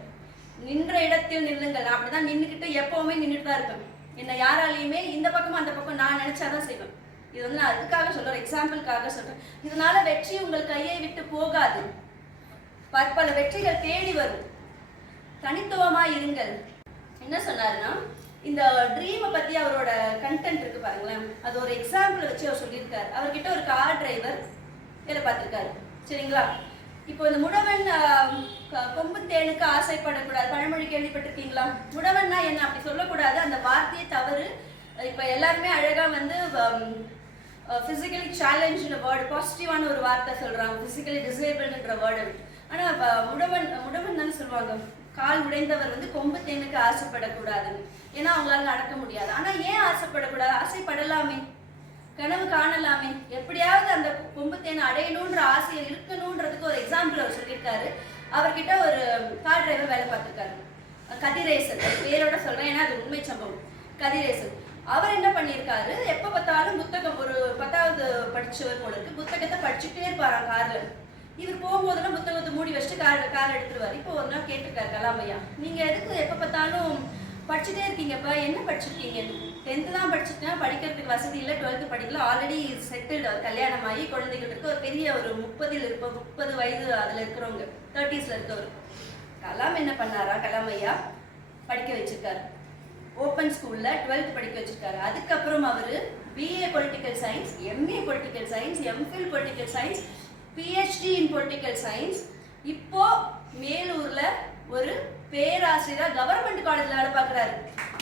நின்ற இடத்தில் நில்லுங்கள். நான் அப்படிதான் நின்றுக்கிட்டு எப்பவுமே நின்றுட்டு தான் இருப்பேன். என்னை யாராலையுமே இந்த பக்கம் அந்த பக்கம் நான் நினைச்சாதான் செய்வேன். இது வந்து நான் அதுக்காக சொல்றேன், எக்ஸாம்பிளுக்காக சொல்றேன். இதனால வெற்றி உங்கள் கையை விட்டு போகாது. பற்பல வெற்றிகள் தேடி வரும். தனித்துவமா இருங்கள். என்ன சொன்னாருன்னா, இந்த ட்ரீமை பத்தி அவரோட கண்டென்ட் இருக்கு பாருங்களேன், அது ஒரு எக்ஸாம்பிள் வச்சு அவர் சொல்லியிருக்காரு. அவர்கிட்ட ஒரு கார் டிரைவர் வேலை பார்த்துருக்காரு. சரிங்களா? இப்போ இந்த முடவன் கொம்பு தேனுக்கு ஆசைப்படக்கூடாது பழமொழி கேள்விப்பட்டிருக்கீங்களா? முடவன்னா என்ன அப்படி சொல்லக்கூடாது, அந்த வார்த்தையே தவறு. இப்போ எல்லாருமே அழகா வந்து பிசிக்கலி சேலஞ்சுன்ற வேர்டு, பாசிட்டிவான ஒரு வார்த்தை சொல்றாங்க, பிசிக்கலி டிசேபிள்ன்ற வேர்டு. ஆனா முடவன் தானே சொல்லுவாங்க, கால் உடைந்தவர் வந்து கொம்பு தேனுக்கு ஆசைப்படக்கூடாது, ஏன்னா அவங்களால நடக்க முடியாது. ஆனா ஏன் ஆசைப்படக்கூடாது? ஆசைப்படலாமே, கனவு காணலாமே, எப்படியாவது அந்த கொம்பு தேனை அடையணுன்ற ஆசையை இருக்கணுன்றதுக்கு ஒரு எக்ஸாம்பிள் அவர் சொல்லியிருக்காரு. அவர்கிட்ட ஒரு கார் டிரைவர் வேலை பார்த்துருக்காரு, கதிரேசன் பேரோட சொல்றேன், ஏன்னா அது உண்மை சம்பவம். கதிரேசன் அவர் என்ன பண்ணியிருக்காரு, எப்ப பார்த்தாலும் புத்தகம், ஒரு 10வது படிச்சவர் போல இருக்கு, புத்தகத்தை படிச்சுட்டே இருப்பாராம் கார்ல. இவர் போகும்போதெல்லாம் புத்தகத்தை மூடி வச்சுட்டு கார் எடுத்துருவாரு. இப்போ ஒரு நாள் கேட்டிருக்காரு கலாமையா, நீங்க எதுக்கு எப்ப பார்த்தாலும் படிச்சுட்டே இருக்கீங்கப்பா, என்ன படிச்சிருக்கீங்க? 10th தான் படிச்சுட்டேன், படிக்கிறதுக்கு வசதி இல்லை, 12th படிக்கல, ஆல்ரெடி செட்டில்டு, கல்யாணம் ஆகி குழந்தைகள் இருக்கு, ஒரு பெரிய ஒரு 30 வயது அதுல இருக்கிறவங்க, 30sல இருக்கவர். கலாம் என்ன பண்ணாரா, கலாமையா படிக்க வச்சிருக்காரு. ஓப்பன் ஸ்கூல்ல 12th படிக்க வச்சிருக்காரு. அதுக்கப்புறம் அவரு BA political science, MA political science, MPhil political science, PhD இன் பொலிட்டிக்கல் சயின்ஸ். இப்போ மேலூர்ல ஒரு பேராசிரியரா கவர்மெண்ட் காலேஜ்ல வேலை பார்க்கிறாரு.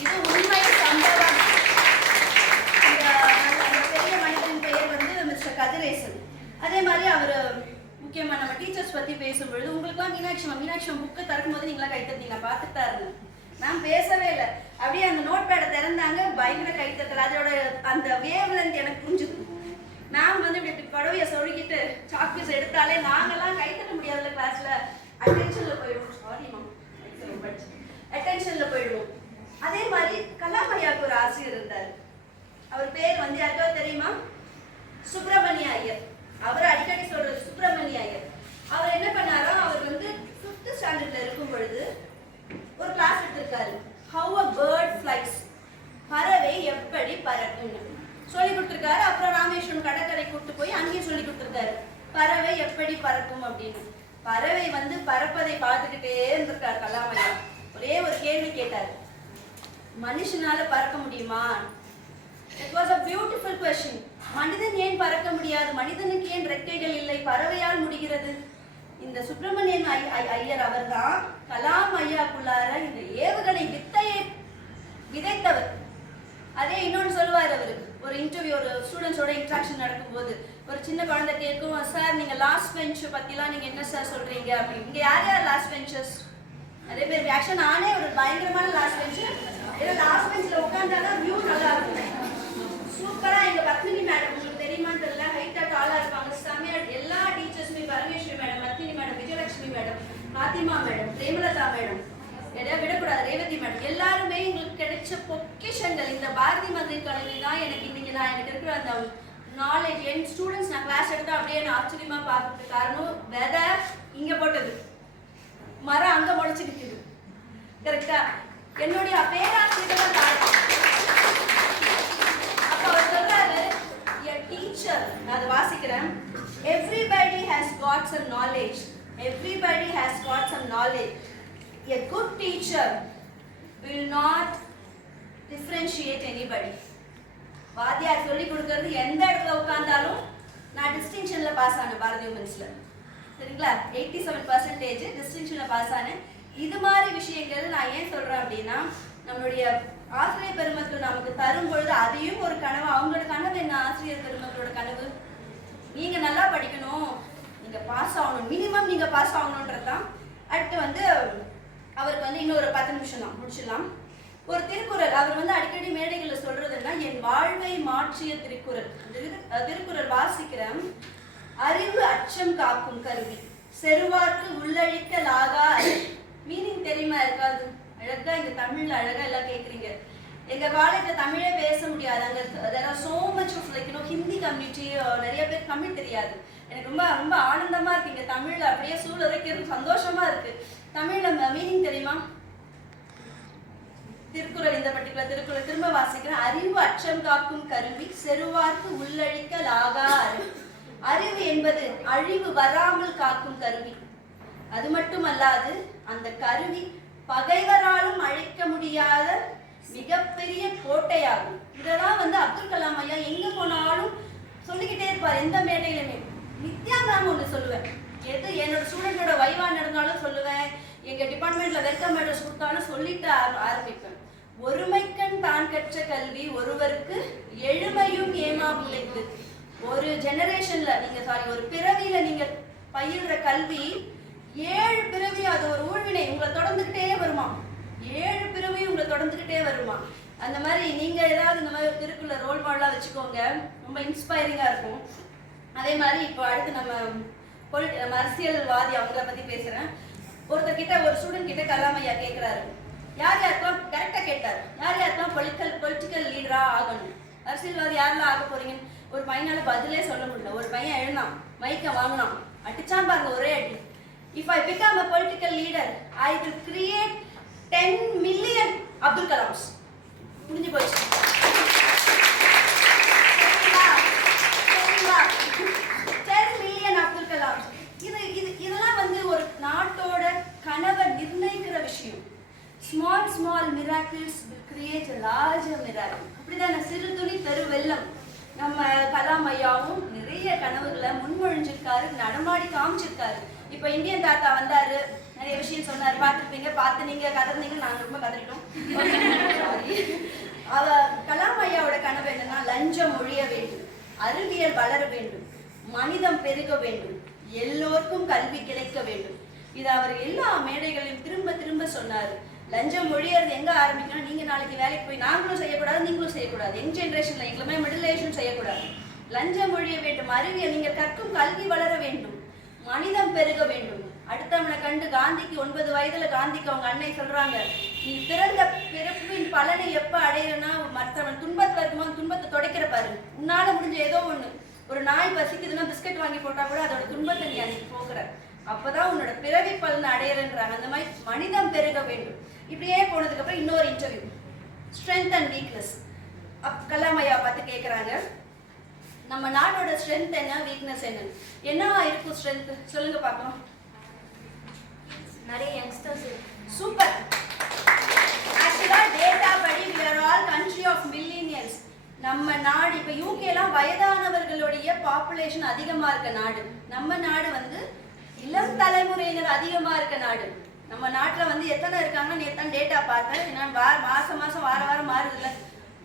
இது உண்மை சம்பவம். அந்த பெரிய மனிதனின் பெயர் வந்து மிஸ்டர் கதிரேசன். அதே மாதிரி அவர் முக்கியமா நம்ம டீச்சர்ஸ் பத்தி பேசும்பொழுது, உங்களுக்குலாம் மீனாட்சி புக்கை திறக்கும் போது நீங்களா கை தட்டீங்க, பார்த்துட்டு தான் இருந்தேன். மேம் பேசவே இல்லை, அப்படியே அந்த நோட் பேடை திறந்தாங்க, பயங்கர கைத்தட்டல். அதோட அந்த வேவ் லென்த் எனக்கு புரிஞ்சுது. மேம் வந்து இப்படி படவையை சொல்லிக்கிட்டு சாக்பீஸ் எடுத்தாலே நாங்கெல்லாம் கைத்தட்ட முடியாதுல்ல கிளாஸ்ல, அட்டென்ஷன்ல போயிடுவோம். சாரி மேம், அட்டென்ஷன்ல போயிடுவோம். அதே மாதிரி கலாமையாவுக்கு ஒரு ஆசிரியர் இருந்தார். அவர் பேர் வந்து யாருக்காவது தெரியுமா? சுப்பிரமணிய ஐயர். அவர் அடிக்கடி சொல்றது சுப்பிரமணிய ஐயர். அவர் என்ன பண்ணாரோ, அவர் வந்து 5th ஸ்டாண்டர்ட்ல இருக்கும் பொழுது ஒரு கிளாஸ் எடுத்திருக்காரு. ஹவ் அ பேர்ட் ஃப்ளைஸ், பறவை எப்படி பறக்கும்னு சொல்லி கொடுத்துருக்காரு. அப்புறம் ராமேஸ்வரம் கடற்கரை கூட்டு போய் அங்கேயும் சொல்லி கொடுத்துருக்காரு, பறவை எப்படி பறக்கும் அப்படின்னு. பறவை வந்து பறப்பதை பார்த்துக்கிட்டே இருந்திருக்காரு கலாமையா. ஒரே ஒரு கேள்வி கேட்டார், மனுஷனால பறக்க முடியுமா? It was a beautiful question. மனிதன் ஏன் பறக்க முடியாது? மனிதனுக்கு ஏன் ரெக்கைகள் இல்லை? பறவையால் முடிகிறது. இந்த சுப்பிரமணியன் ஐயர் அவர் தான் கலாம் ஐயாக்குள்ளார இந்த ஏவுகணை வித்தையை விதைத்தவர். அதே இன்னொன்று சொல்லுவார் அவரு, ஒரு இன்டர்வியூ, ஒரு ஸ்டூடெண்ட்ஸோட இன்ட்ராக்ஷன் நடக்கும்போது ஒரு சின்ன குழந்தை கேட்கும், சார் நீங்க லாஸ்ட் பெஞ்ச் பத்திலாம் நீங்க என்ன சார் சொல்றீங்க அப்படின்னு. இங்க யார் லாஸ்ட் பெஞ்சஸ்? அதே பேர் ரியாக்ஷன், நானே ஒரு பயங்கரமான லாஸ்ட் பெஞ்ச். ஏன்னா லாஸ்ட் பெஞ்ச்ல உட்காந்தாதான் வியூ நல்லா இருக்கும், சூப்பரா எங்க நான் எனக்கு இருக்கிற அந்த நாலேஜ், என் ஸ்டூடெண்ட்ஸ் நான் கிளாஸ் எடுத்தா அப்படியே நான் ஆச்சரியமா பார்க்கறதுக்கு காரணம் விதை இங்க போட்டது, மரம் அங்க முளைச்சு நிற்குது. கரெக்டா? என்னுடைய பேராசிரியர் தான். அப்ப அவர் சொல்றாரு, a teacher, நான் அதை வாசிக்கிறேன். Everybody has got some knowledge. Everybody has got some knowledge. A good teacher will not differentiate anybody. வாத்தியார் சொல்லி கொடுக்கறது எந்த இடத்துல உட்கார்ந்தாலும் நான் டிஸ்டிங்ஷன்ல பாஸ் ஆனேன் பாரதி உமன்ஸ்ல. சரிங்களா? 87% டிஸ்டிங்ஷன்ல பாஸ் ஆனேன். இது மாதிரி விஷயங்கள் நான் ஏன் சொல்றேன் அப்படின்னா, நம்மளுடைய ஆசிரியர் பெருமக்கள் நமக்கு தரும் பொழுது அதையும் ஒரு கனவு. அவங்களோட கனவு என்ன? ஆசிரியர் பெருமக்களோட கனவு நீங்க நல்லா படிக்கணும், நீங்க பாஸ் ஆகணும், மினிமம் நீங்க பாஸ் ஆகணும்ன்றதுதான். அடுத்து வந்து அவருக்கு வந்து இன்னொரு 10 நிமிஷம் தான் முடிச்சிடலாம். ஒரு திருக்குறள் அவர் வந்து அடிக்கடி மேடைகளில் சொல்றதுன்னா, என் வாழ்வை மாற்றிய திருக்குறள். திருக்குறள் வாசிக்கிறேன். அறிவு அச்சம் காக்கும் கருவி, செருவார்க்கு உள்ளழிக்கலாகா. மீனிங் தெரியுமா இருக்காது? அழகா இங்க தமிழ்ல அழகா எல்லாம் கேக்குறீங்க. எங்க காலேஜ்ல தமிழே பேச முடியாது. அங்க there are so much of like Hindi community, நிறைய பேர் தமிழ் தெரியாது. எனக்கு ரொம்ப ரொம்ப ஆனந்தமா இருக்கு இங்க தமிழ்ல அப்படியே சூழலுக்கு சந்தோஷமா இருக்கு. தமிழ்ல மீனிங் தெரியுமா? திருக்குறள், இந்த பர்டிகுலர் திருக்குறள் திரும்ப வாசிக்கிறேன். அறிவு அச்சம் காக்கும் கருவி, செருவார்க்கு உள்ளழிக்கலாகா. அறிவு என்பது அழிவு வராமல் காக்கும் கருவி. அது மட்டுமல்லாது அந்த கருவி பகைவராலும் அழிக்க முடியாத மிகப்பெரிய கோட்டையாகும். இதெல்லாம் வந்து அப்துல் கலாம் ஐயா எங்க போனாலும் சொல்லிக்கிட்டே இருப்பார், எந்த மேடையிலுமே. நித்யா மேம் ஒன்று சொல்லுவேன், எது என்னோட ஸ்டூடெண்டோட வைவா நடந்தாலும் சொல்லுவேன், எங்க டிபார்ட்மெண்ட்ல வெல்கம் மெடல்ஸ் கொடுத்தாலும் சொல்லிட்டு ஆரம்பிப்பேன். ஒருமைக்கண் தான் கற்ற கல்வி ஒருவருக்கு எழுமையும் ஏமாப்பிள்ளைக்கு. ஒரு ஜெனரேஷன்ல நீங்க ஒரு பிறவியில நீங்க பயில்ற கல்வி 7 பிறவி அது ஒரு ஊழ்வினை உங்களை தொடர்ந்துகிட்டே வருமா. 7 பிறவி உங்களை தொடர்ந்துகிட்டே வருமா. அந்த மாதிரி நீங்க ஏதாவது இந்த மாதிரி திருக்குள்ள ரோல் மாடலா வச்சுக்கோங்க, ரொம்ப இன்ஸ்பைரிங்கா இருக்கும். அதே மாதிரி இப்போ அடுத்து நம்ம அரசியல்வாதி அவங்கள பத்தி பேசுறேன். ஒருத்தர் கிட்ட, ஒரு ஸ்டூடெண்ட் கிட்ட கலாம் ஐயா கேட்கிறாரு, யார் யாருக்கெல்லாம் கரெக்டா கேட்டாரு, யார் யாருக்கெல்லாம் பொலிட்டிக்கல் லீடரா ஆகணும், அரசியல்வாதி யாரெல்லாம் ஆக போறீங்கன்னு. ஒரு பையனால பதிலே சொல்ல முடியல. ஒரு பையன் எழுந்தான், மைக்க வாங்கினான், அடிச்சான் பாருங்க ஒரே அடி. If I become a political leader, I will create 10 million Abdul Kalams. முடிஞ்சு போச்சு. 10 million Abdul Kalams. இதெல்லாம் வந்து ஒரு நாட்டோட கனவை நிர்ணயிக்கிற விஷயம். Small miracles will create a larger miracle. அப்படிதான் சிறு துளி பெரு வெள்ளம். நம்ம கலாம் ஐயாவும் நிறைய கனவுகளை முன்மொழிஞ்சிருக்காரு, நடமாடி காமிச்சிருக்காரு. இப்ப இந்தியன் தாத்தா வந்தாரு, நிறைய விஷயம் சொன்னாரு, பார்த்துருப்பீங்க, பார்த்து நீங்க கதறினீங்க, நாங்க ரொம்ப கதறிட்டோம். கலாம் ஐயாவோட கனவு என்னன்னா, லஞ்சம் ஒழிய வேண்டும், அறிவியல் வளர வேண்டும், மனிதம் பெருக வேண்டும், எல்லோருக்கும் கல்வி கிடைக்க வேண்டும். இது அவர் எல்லா மேடைகளையும் திரும்ப திரும்ப சொன்னாரு. லஞ்சம் ஒழியறது எங்க ஆரம்பிக்கணும்? நீங்க நாளைக்கு வேலைக்கு போய் நாங்களும் செய்யக்கூடாது, நீங்களும் செய்யக்கூடாது, யங் ஜென்ரேஷன்ல எங்களுமே மிடில் ஏஜும் செய்யக்கூடாது. லஞ்சம் ஒழிய வேண்டும், அறிவியல், நீங்கள் கற்கும் கல்வி வளர வேண்டும், மனிதம் பெருக வேண்டும். அடுத்தவனை கண்டு காந்திக்கு 9 வயதுல காந்திக்கு அவங்க அன்னை சொல்றாங்க, நீ பிறந்த பிறப்பின் பலனை எப்ப அடையணும்னா, மற்றவன் துன்பத்துல இருக்கும்போது துன்பத்தை துடைக்கிற பாரு. உன்னால முடிஞ்ச ஏதோ ஒண்ணு, ஒரு நாய் பசிக்குதுன்னா பிஸ்கட் வாங்கி போட்டா கூட அதோட துன்பத்தை நீ அன்னைக்கு போக்குற, அப்பதான் உன்னோட பிறவி பலனை அடையறன்றாங்க. அந்த மாதிரி மனிதம் பெருக வேண்டும். இப்படியே போனதுக்கு அப்புறம் இன்னொரு interview, strength and weakness. Kalam ஐயா பார்த்து கேட்குறாங்க, நம்ம நாட்டோட ஸ்ட்ரென்த் என்ன, வீக்னஸ் என்னவா இருக்கும்? ஸ்ட்ரென்த் சொல்லுங்க பார்க்கலாம். நிறைய யங்ஸ்டர்ஸ். சூப்பர். ஆக்சுவலா டேட்டா படி we are all country of millennials. நம்ம நாடு இப்ப யூகேலாம் வயதானவர்களுடைய பாப்புலேஷன் அதிகமா இருக்க நாடு. நம்ம நாடு வந்து இளம் தலைமுறையினர் அதிகமா இருக்க நாடு. நம்ம நாட்டுல வந்து எத்தனை இருக்காங்கன்னா, நேத்தான் டேட்டா பார்த்தேன், மாசம் வாரம் மாறுது இல்ல,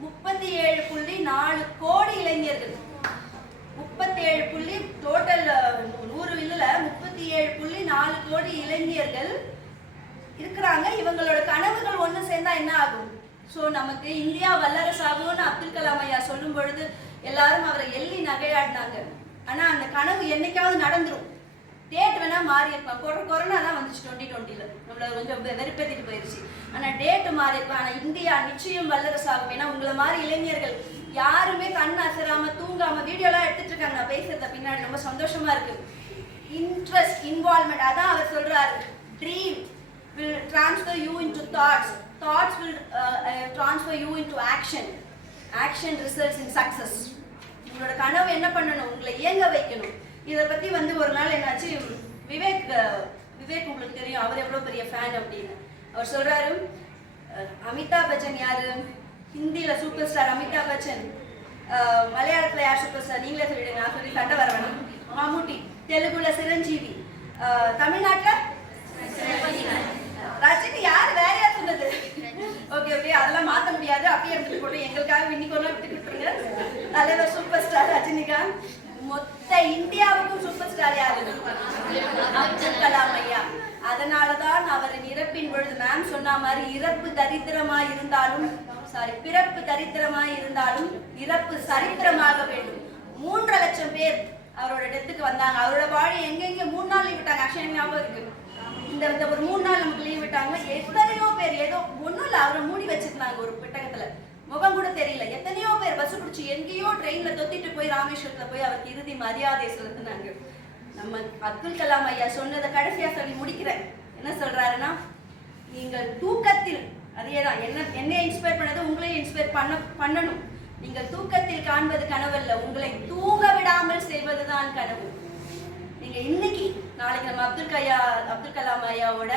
37.4 கோடி இளைஞர்கள். 37 டோட்டல் 100 இல்ல 37.4 கோடி இளைஞர்கள் இருக்கிறாங்க. இவங்களோட கனவுகள் ஒண்ணு சேர்ந்தா என்ன ஆகும்? ஸோ நமக்கு இந்தியா வல்லரசாகும்னு அப்துல் கலாம் ஐயா சொல்லும் பொழுது எல்லாரும் அவரை எள்ளி நகையாடினாங்க. ஆனா அந்த கனவு என்னைக்காவது நடந்துரும். டேட் வேணா மாறி இருப்பான். கொரோனா தான் வந்துச்சு 2020ல, நம்மள கொஞ்சம் வெறுப்பேத்திட்டு போயிருச்சு. ஆனா டேட் மாறி இருப்பான். ஆனா இந்தியா நிச்சயம் வல்லரசாகும். ஏன்னா உங்களை மாதிரி இளைஞர்கள் யாருமே கண் அசராம தூங்காம வீடியோலாம் எடுத்துட்டு இருக்காங்க நான் பேசுறத பின்னாடி. ரொம்ப சந்தோஷமா இருக்கு. இன்ட்ரெஸ்ட், இன்வால்மெண்ட், அதான் அவர் சொல்றாரு. Dream will transfer you into thoughts. Thoughts will transfer you into action. Action results in success. உங்களோட கனவு என்ன பண்ணணும்? உங்களை இயங்க வைக்கணும். இதை பத்தி ஒரு நாள் என்னாச்சு, விவேக் உங்களுக்கு தெரியும், அவர் எவ்வளோ பெரிய ஃபேன் அப்படின்னு. அவர் சொல்றாரு, அமிதாப் பச்சன் யாரு? ஹிந்தியில சூப்பர் ஸ்டார் அமிதாப் பச்சன். மலையாளத்துல யார் சூப்பர் ஸ்டார்? நீங்களே சொல்லிடுங்க, நான் சொல்லி சண்டை வர வேணும். மம்முட்டி. தெலுங்குல சிரஞ்சீவி. தமிழ்நாட்டுல ரஜினி. யார் வேற யார் சொன்னது? ஓகே ஓகே, அதெல்லாம் மாற்ற முடியாது, அப்படியே எடுத்துட்டு போட்டு எங்களுக்காக இன்னைக்கு விட்டு கொடுத்துருங்க. தலைவர் சூப்பர் ஸ்டார் ரஜினிகாந்த். மொத்த இந்தியாவுக்கும் சூப்பர் ஸ்டார் யாரு? அப்துல் கலாம் ஐயா. அதனாலதான் அவரின் இறப்பின் பொழுது மேம் சொன்ன மாதிரி பிறப்பு தரித்திரமா இருந்தாலும் இறப்பு சரித்திரமாக வேண்டும். 3.5 லட்சம் பேர் அவரோட டெத்துக்கு வந்தாங்க. அவரோட பாடி எங்கெங்க 3 நாள் லீவ் விட்டாங்க. ஆக்சுவலி ஞாபகம் இருக்கு, இந்த ஒரு 3 நாள் நமக்கு லீவ் விட்டாங்க. எத்தனையோ பேர் ஏதோ ஒன்றும் இல்லை, அவரை மூடி வச்சிருந்தாங்க ஒரு பெட்டகத்துல, முகம் கூட தெரியல. எத்தனையோ பேர் பஸ் பிடிச்சி எங்கேயோ ட்ரெயின்ல தொத்திட்டு போய் ராமேஸ்வரத்துல போய் அவருக்கு இறுதி மரியாதை செலுத்தினாங்க. நம்ம அப்துல் கலாம் ஐயா சொன்னதை கடைசியா சொல்லி முடிக்கிறேன். என்ன சொல்றாருன்னா, நீங்கள் தூக்கத்தில், அதேதான் என்ன இன்ஸ்பயர் பண்ணது, உங்களையும் இன்ஸ்பயர் பண்ணணும். நீங்கள் தூக்கத்தில் காண்பது கனவல்ல, உங்களை தூங்க விடாமல் செய்வதுதான் கனவு. நீங்க இன்னைக்கு நாளைக்கு நம்ம அப்துல் கலாம் ஐயாவோட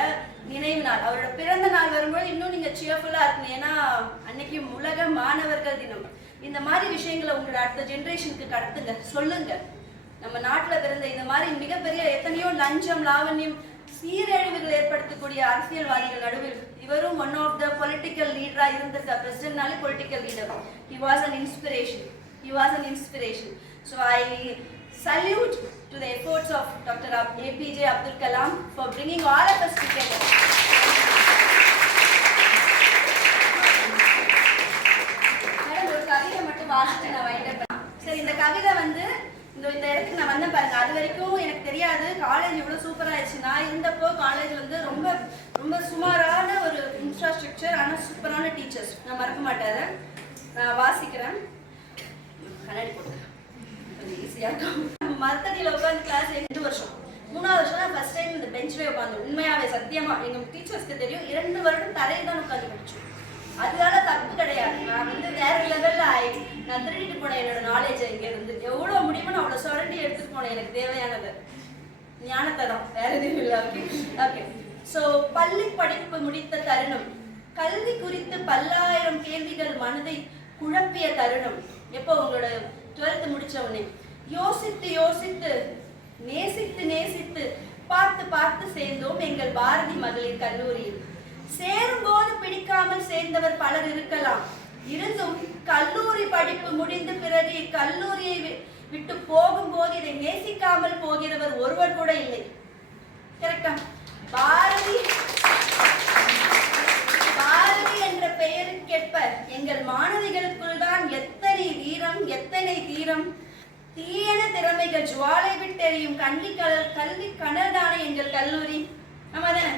நினைவு நாள், அவரோட பிறந்த நாள் வரும்போது இன்னும் நீங்க சியர்ஃபுல்லா இருக்கணும். ஏன்னா அன்னைக்கு உலக மாணவர்கள் தினம். இந்த மாதிரி விஷயங்களை உங்களோட அடுத்த ஜெனரேஷனுக்கு கடத்துங்க, சொல்லுங்க. நம்ம நாட்டுல பிறந்த இந்த மாதிரி மிகப்பெரிய எத்தனையோ லஞ்சம், லாவண்யம், சீரழிவுகள் ஏற்படுத்தக்கூடிய அரசியல்வாதிகள் நடுவில் இவரும் ஒன் ஆஃப் த பொலிட்டிக்கல் லீடரா இருந்திருக்க. பிரசிடென்ட்னாலே political leader. He was an inspiration. So I salute to the efforts of Dr. APJ Abdul Kalam for bringing all of us together. Madam, ஒரு கவிதை மட்டும் வாசிச்சு நான் வைண்ட் அப். சரி, இந்த கவிதை இந்த இடத்துக்கு நான் வந்தேன் பாருங்க. அது வரைக்கும் எனக்கு தெரியாது காலேஜ் இவ்வளவு சூப்பரா ஆயிடுச்சு. நான் இருந்தப்போ காலேஜ் ரொம்ப ரொம்ப சுமாரான ஒரு இன்ஃப்ராஸ்ட்ரக்சர், ஆனா சூப்பரான டீச்சர்ஸ். நான் மறக்க மாட்டேன். நான் வாசிக்கிறேன். கண்ணாடி போட்டுக்கிறேன், கொஞ்சம் ஈஸியா இருக்கும். மரத்தடியில் உட்காந்து கிளாஸ் 2 வருஷம். 3ஆவது வருஷம் தான் ஃபர்ஸ்ட் டைம் இந்த பெஞ்ச்லேயே உட்காந்து. உண்மையாவே சத்தியமா எங்க டீச்சர்ஸ்க்கு தெரியும், 2 வருடம் தரையில் தான் உட்காந்து படிச்சோம். அதனால தப்பு கிடையாது. நான் வேற லெவல்ல நான் திருடிட்டு போனேன் என்னோட நாலேஜ். இங்க இருந்து எவ்வளவு முடியுமோ நான் அவ்வளவு சுரண்டி எடுத்துட்டு போனேன். எனக்கு தேவையானது ஞானத்தை தான், வேற எதுவும் இல்லை. ஓகே. ஸோ பள்ளி படிப்பு முடித்த தருணம், கல்வி குறித்து பல்லாயிரம் கேள்விகள் மனதை குழப்பிய தருணம். எப்போ? உங்களோட 12th முடிச்ச உடனே. யோசித்து நேசித்து பார்த்து சேர்ந்தோம் எங்கள் பாரதி மகளிர் கல்லூரியில். சேரும்போது பிடிக்காமல் சேர்ந்தவர் பலர் இருக்கலாம். இருந்தும் கல்லூரி படிப்பு முடிந்த பிறகு கல்லூரியை விட்டு போகும்போது இதை நேசிக்காமல் போகிறவர் ஒருவர் கூட இல்லை. கரெக்டா? பாரதி என்ற பெயருக்கேற்ப எங்கள் மாணவிகளுக்குள் தான் எத்தனை தீரம், தீயன திறமைகள் ஜுவாலை விட்டெறியும் கல்வி கனல் தானே எங்கள் கல்லூரி. ஆமா தானே?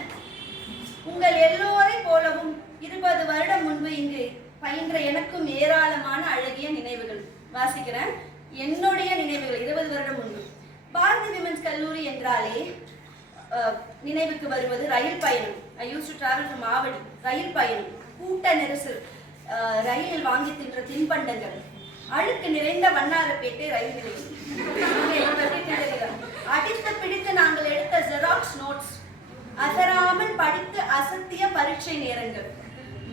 உங்கள் எல்லோரை போலவும் 20 வருடம் முன்பு இங்கு பயின்ற எனக்கும் ஏராளமான அழகிய நினைவுகள். வாசிக்கிறேன். என்னுடைய நினைவுகள் 20 வருடம் முன்பு. பாரதி விமென்ஸ் கல்லூரி என்றாலே நினைவுக்கு வருவது ரயில் பயணம். I used to travel from Avadi. ரயில் பயணம், கூட்ட நெரிசல், ரயிலில் வாங்கி தின்ற தின்பண்டங்கள், அழுக்கு நிறைந்த வண்ணாரப்பேட்டை ரயில் நிலையம், அடித்து பிடித்து நாங்கள் எடுத்த ஜெராக்ஸ் நோட்ஸ், அசராமல் படித்து அசத்திய பரீட்சை நேரங்கள்,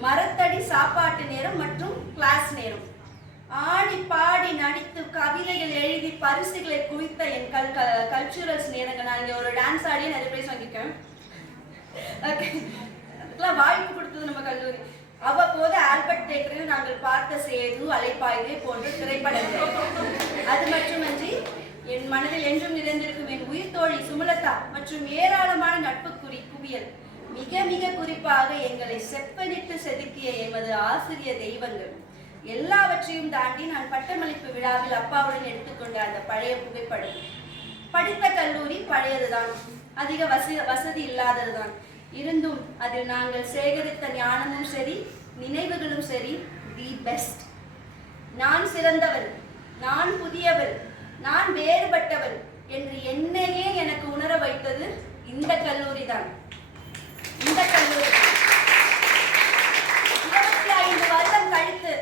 மரத்தடி சாப்பாட்டு நேரம் மற்றும் கிளாஸ் நேரம், ஆடி பாடி நடித்து கவிதைகள் எழுதி பரிசுகளை குவித்த என் கல்ச்சுரல்ஸ் நேரங்கள். நான் இங்கே ஒரு டான்ஸ் ஆடியே நிறைய பிரைஸ் வாங்கியிருக்கேன். ஓகே, அதுக்கெல்லாம் வாய்ப்பு கொடுத்தது நம்ம கல்லூரி. அவ்வப்போது ஆல்பர்ட் தியேட்டரில் நாங்கள் பார்த்த சேது, அலைப்பாய்வே போன்ற திரைப்படங்கள். அது மட்டுமன்றி என் மனதில் என்றும் நிறைந்திருக்கும் என் உயிர் தோழி சுமலதா மற்றும் ஏராளமான நட்பு குவியல். மிக மிக குறிப்பாக எங்களை செப்பனிட்டு செதுக்கிய எமது ஆசிரிய தெய்வங்கள். எல்லாவற்றையும் தாண்டி நான் பட்டமளிப்பு விழாவில் அப்பாவுடன் எடுத்துக்கொண்ட அந்த பழைய புகைப்படம். படித்த கல்லூரி பழையதுதான், அதிக வசதி இல்லாததுதான். இருந்தும் அதில் நாங்கள் சேகரித்த ஞானமும் சரி, நினைவுகளும் சரி, தி பெஸ்ட். நான் சிறந்தவள், நான் புதியவள், நான் வேறுபட்டவள் என்று என்னையே எனக்கு உணர வைத்தது இந்த கல்லூரி தான். இந்த கல்லூரி 25 வருடம் கழித்து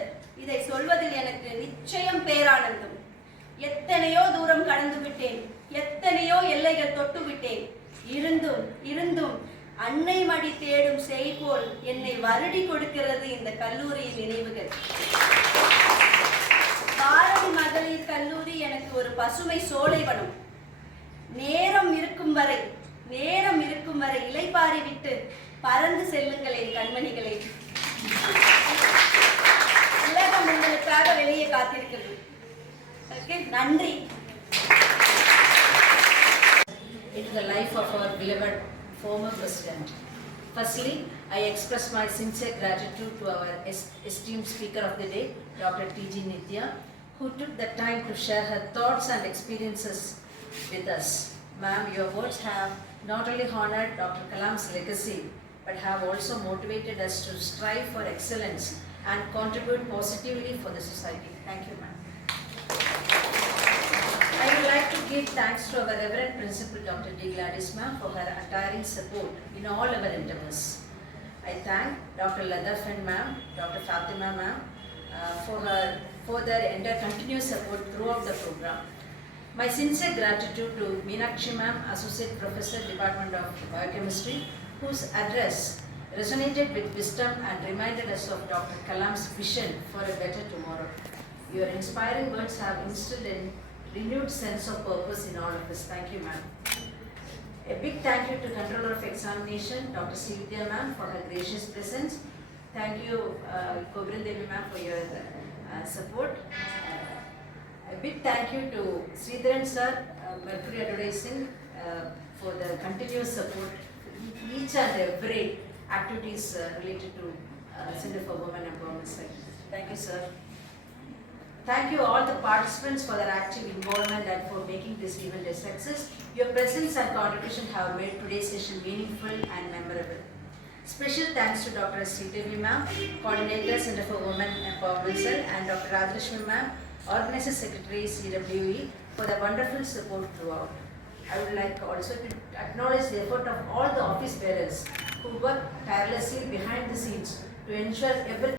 இதை சொல்வதில் எனக்கு நிச்சயம் பேரானந்தம். எத்தனையோ தூரம் கடந்து விட்டேன், எத்தனையோ எல்லைகள் தொட்டு விட்டேன். இருந்தும் அன்னை மடி தேடும் செய் போல் என்னை வருடி கொடுக்கிறது இந்த கல்லூரியின் நினைவுகள். பாரதி மகளிர் கல்லூரி எனக்கு ஒரு பசுமை சோலைவனம். நேரம் இருக்கும் வரை இலைப்பாரி விட்டு பறந்து செல்லுங்களே கண்மணிகளே. உலகம் உங்களுக்காக வெளியே காத்திருக்கிறது. நன்றி. Into the life of our beloved former president. Firstly, I express my sincere gratitude to our esteemed speaker of the day, Dr. T.G. Nithya, who took the time to share her thoughts and experiences with us. Ma'am, your words have not only honored Dr. Kalam's legacy, but have also motivated us to strive for excellence and contribute positively for the society. Thank you, ma'am. I would like to give thanks to our Reverend Principal Dr. D. Gladys ma'am for her untiring support in all our endeavors. I thank Dr. Ladafin ma'am, Dr. Fatima ma'am for their entire continuous support throughout the program. My sincere gratitude to Meenakshi ma'am, Associate Professor, Department of Biochemistry, whose address resonated with wisdom and reminded us of Dr. Kalam's vision for a better tomorrow. Your inspiring words have instilled a renewed sense of purpose in all of us. Thank you, ma'am. A big thank you to Controller of Examination, Dr. Srividya ma'am, for her gracious presence. Thank you, Kobrin Devi ma'am, for your support. A big thank you to Sridharan sir, Mercury Advertising, for the continuous support each and every activities related to Center for Women Empowerment. Thank you, sir. Thank you all the participants for their active involvement and for making this event a success. Your presence and contribution have made today's session meaningful and memorable. Special thanks to Dr. Sridevi ma'am, Coordinator Center for Women Empowerment Cell, and Dr. Radhashmi ma'am, Organizer Secretary CWE, for the wonderful support throughout. I would like also to acknowledge the effort of all the office bearers who work tirelessly behind the scenes to ensure everything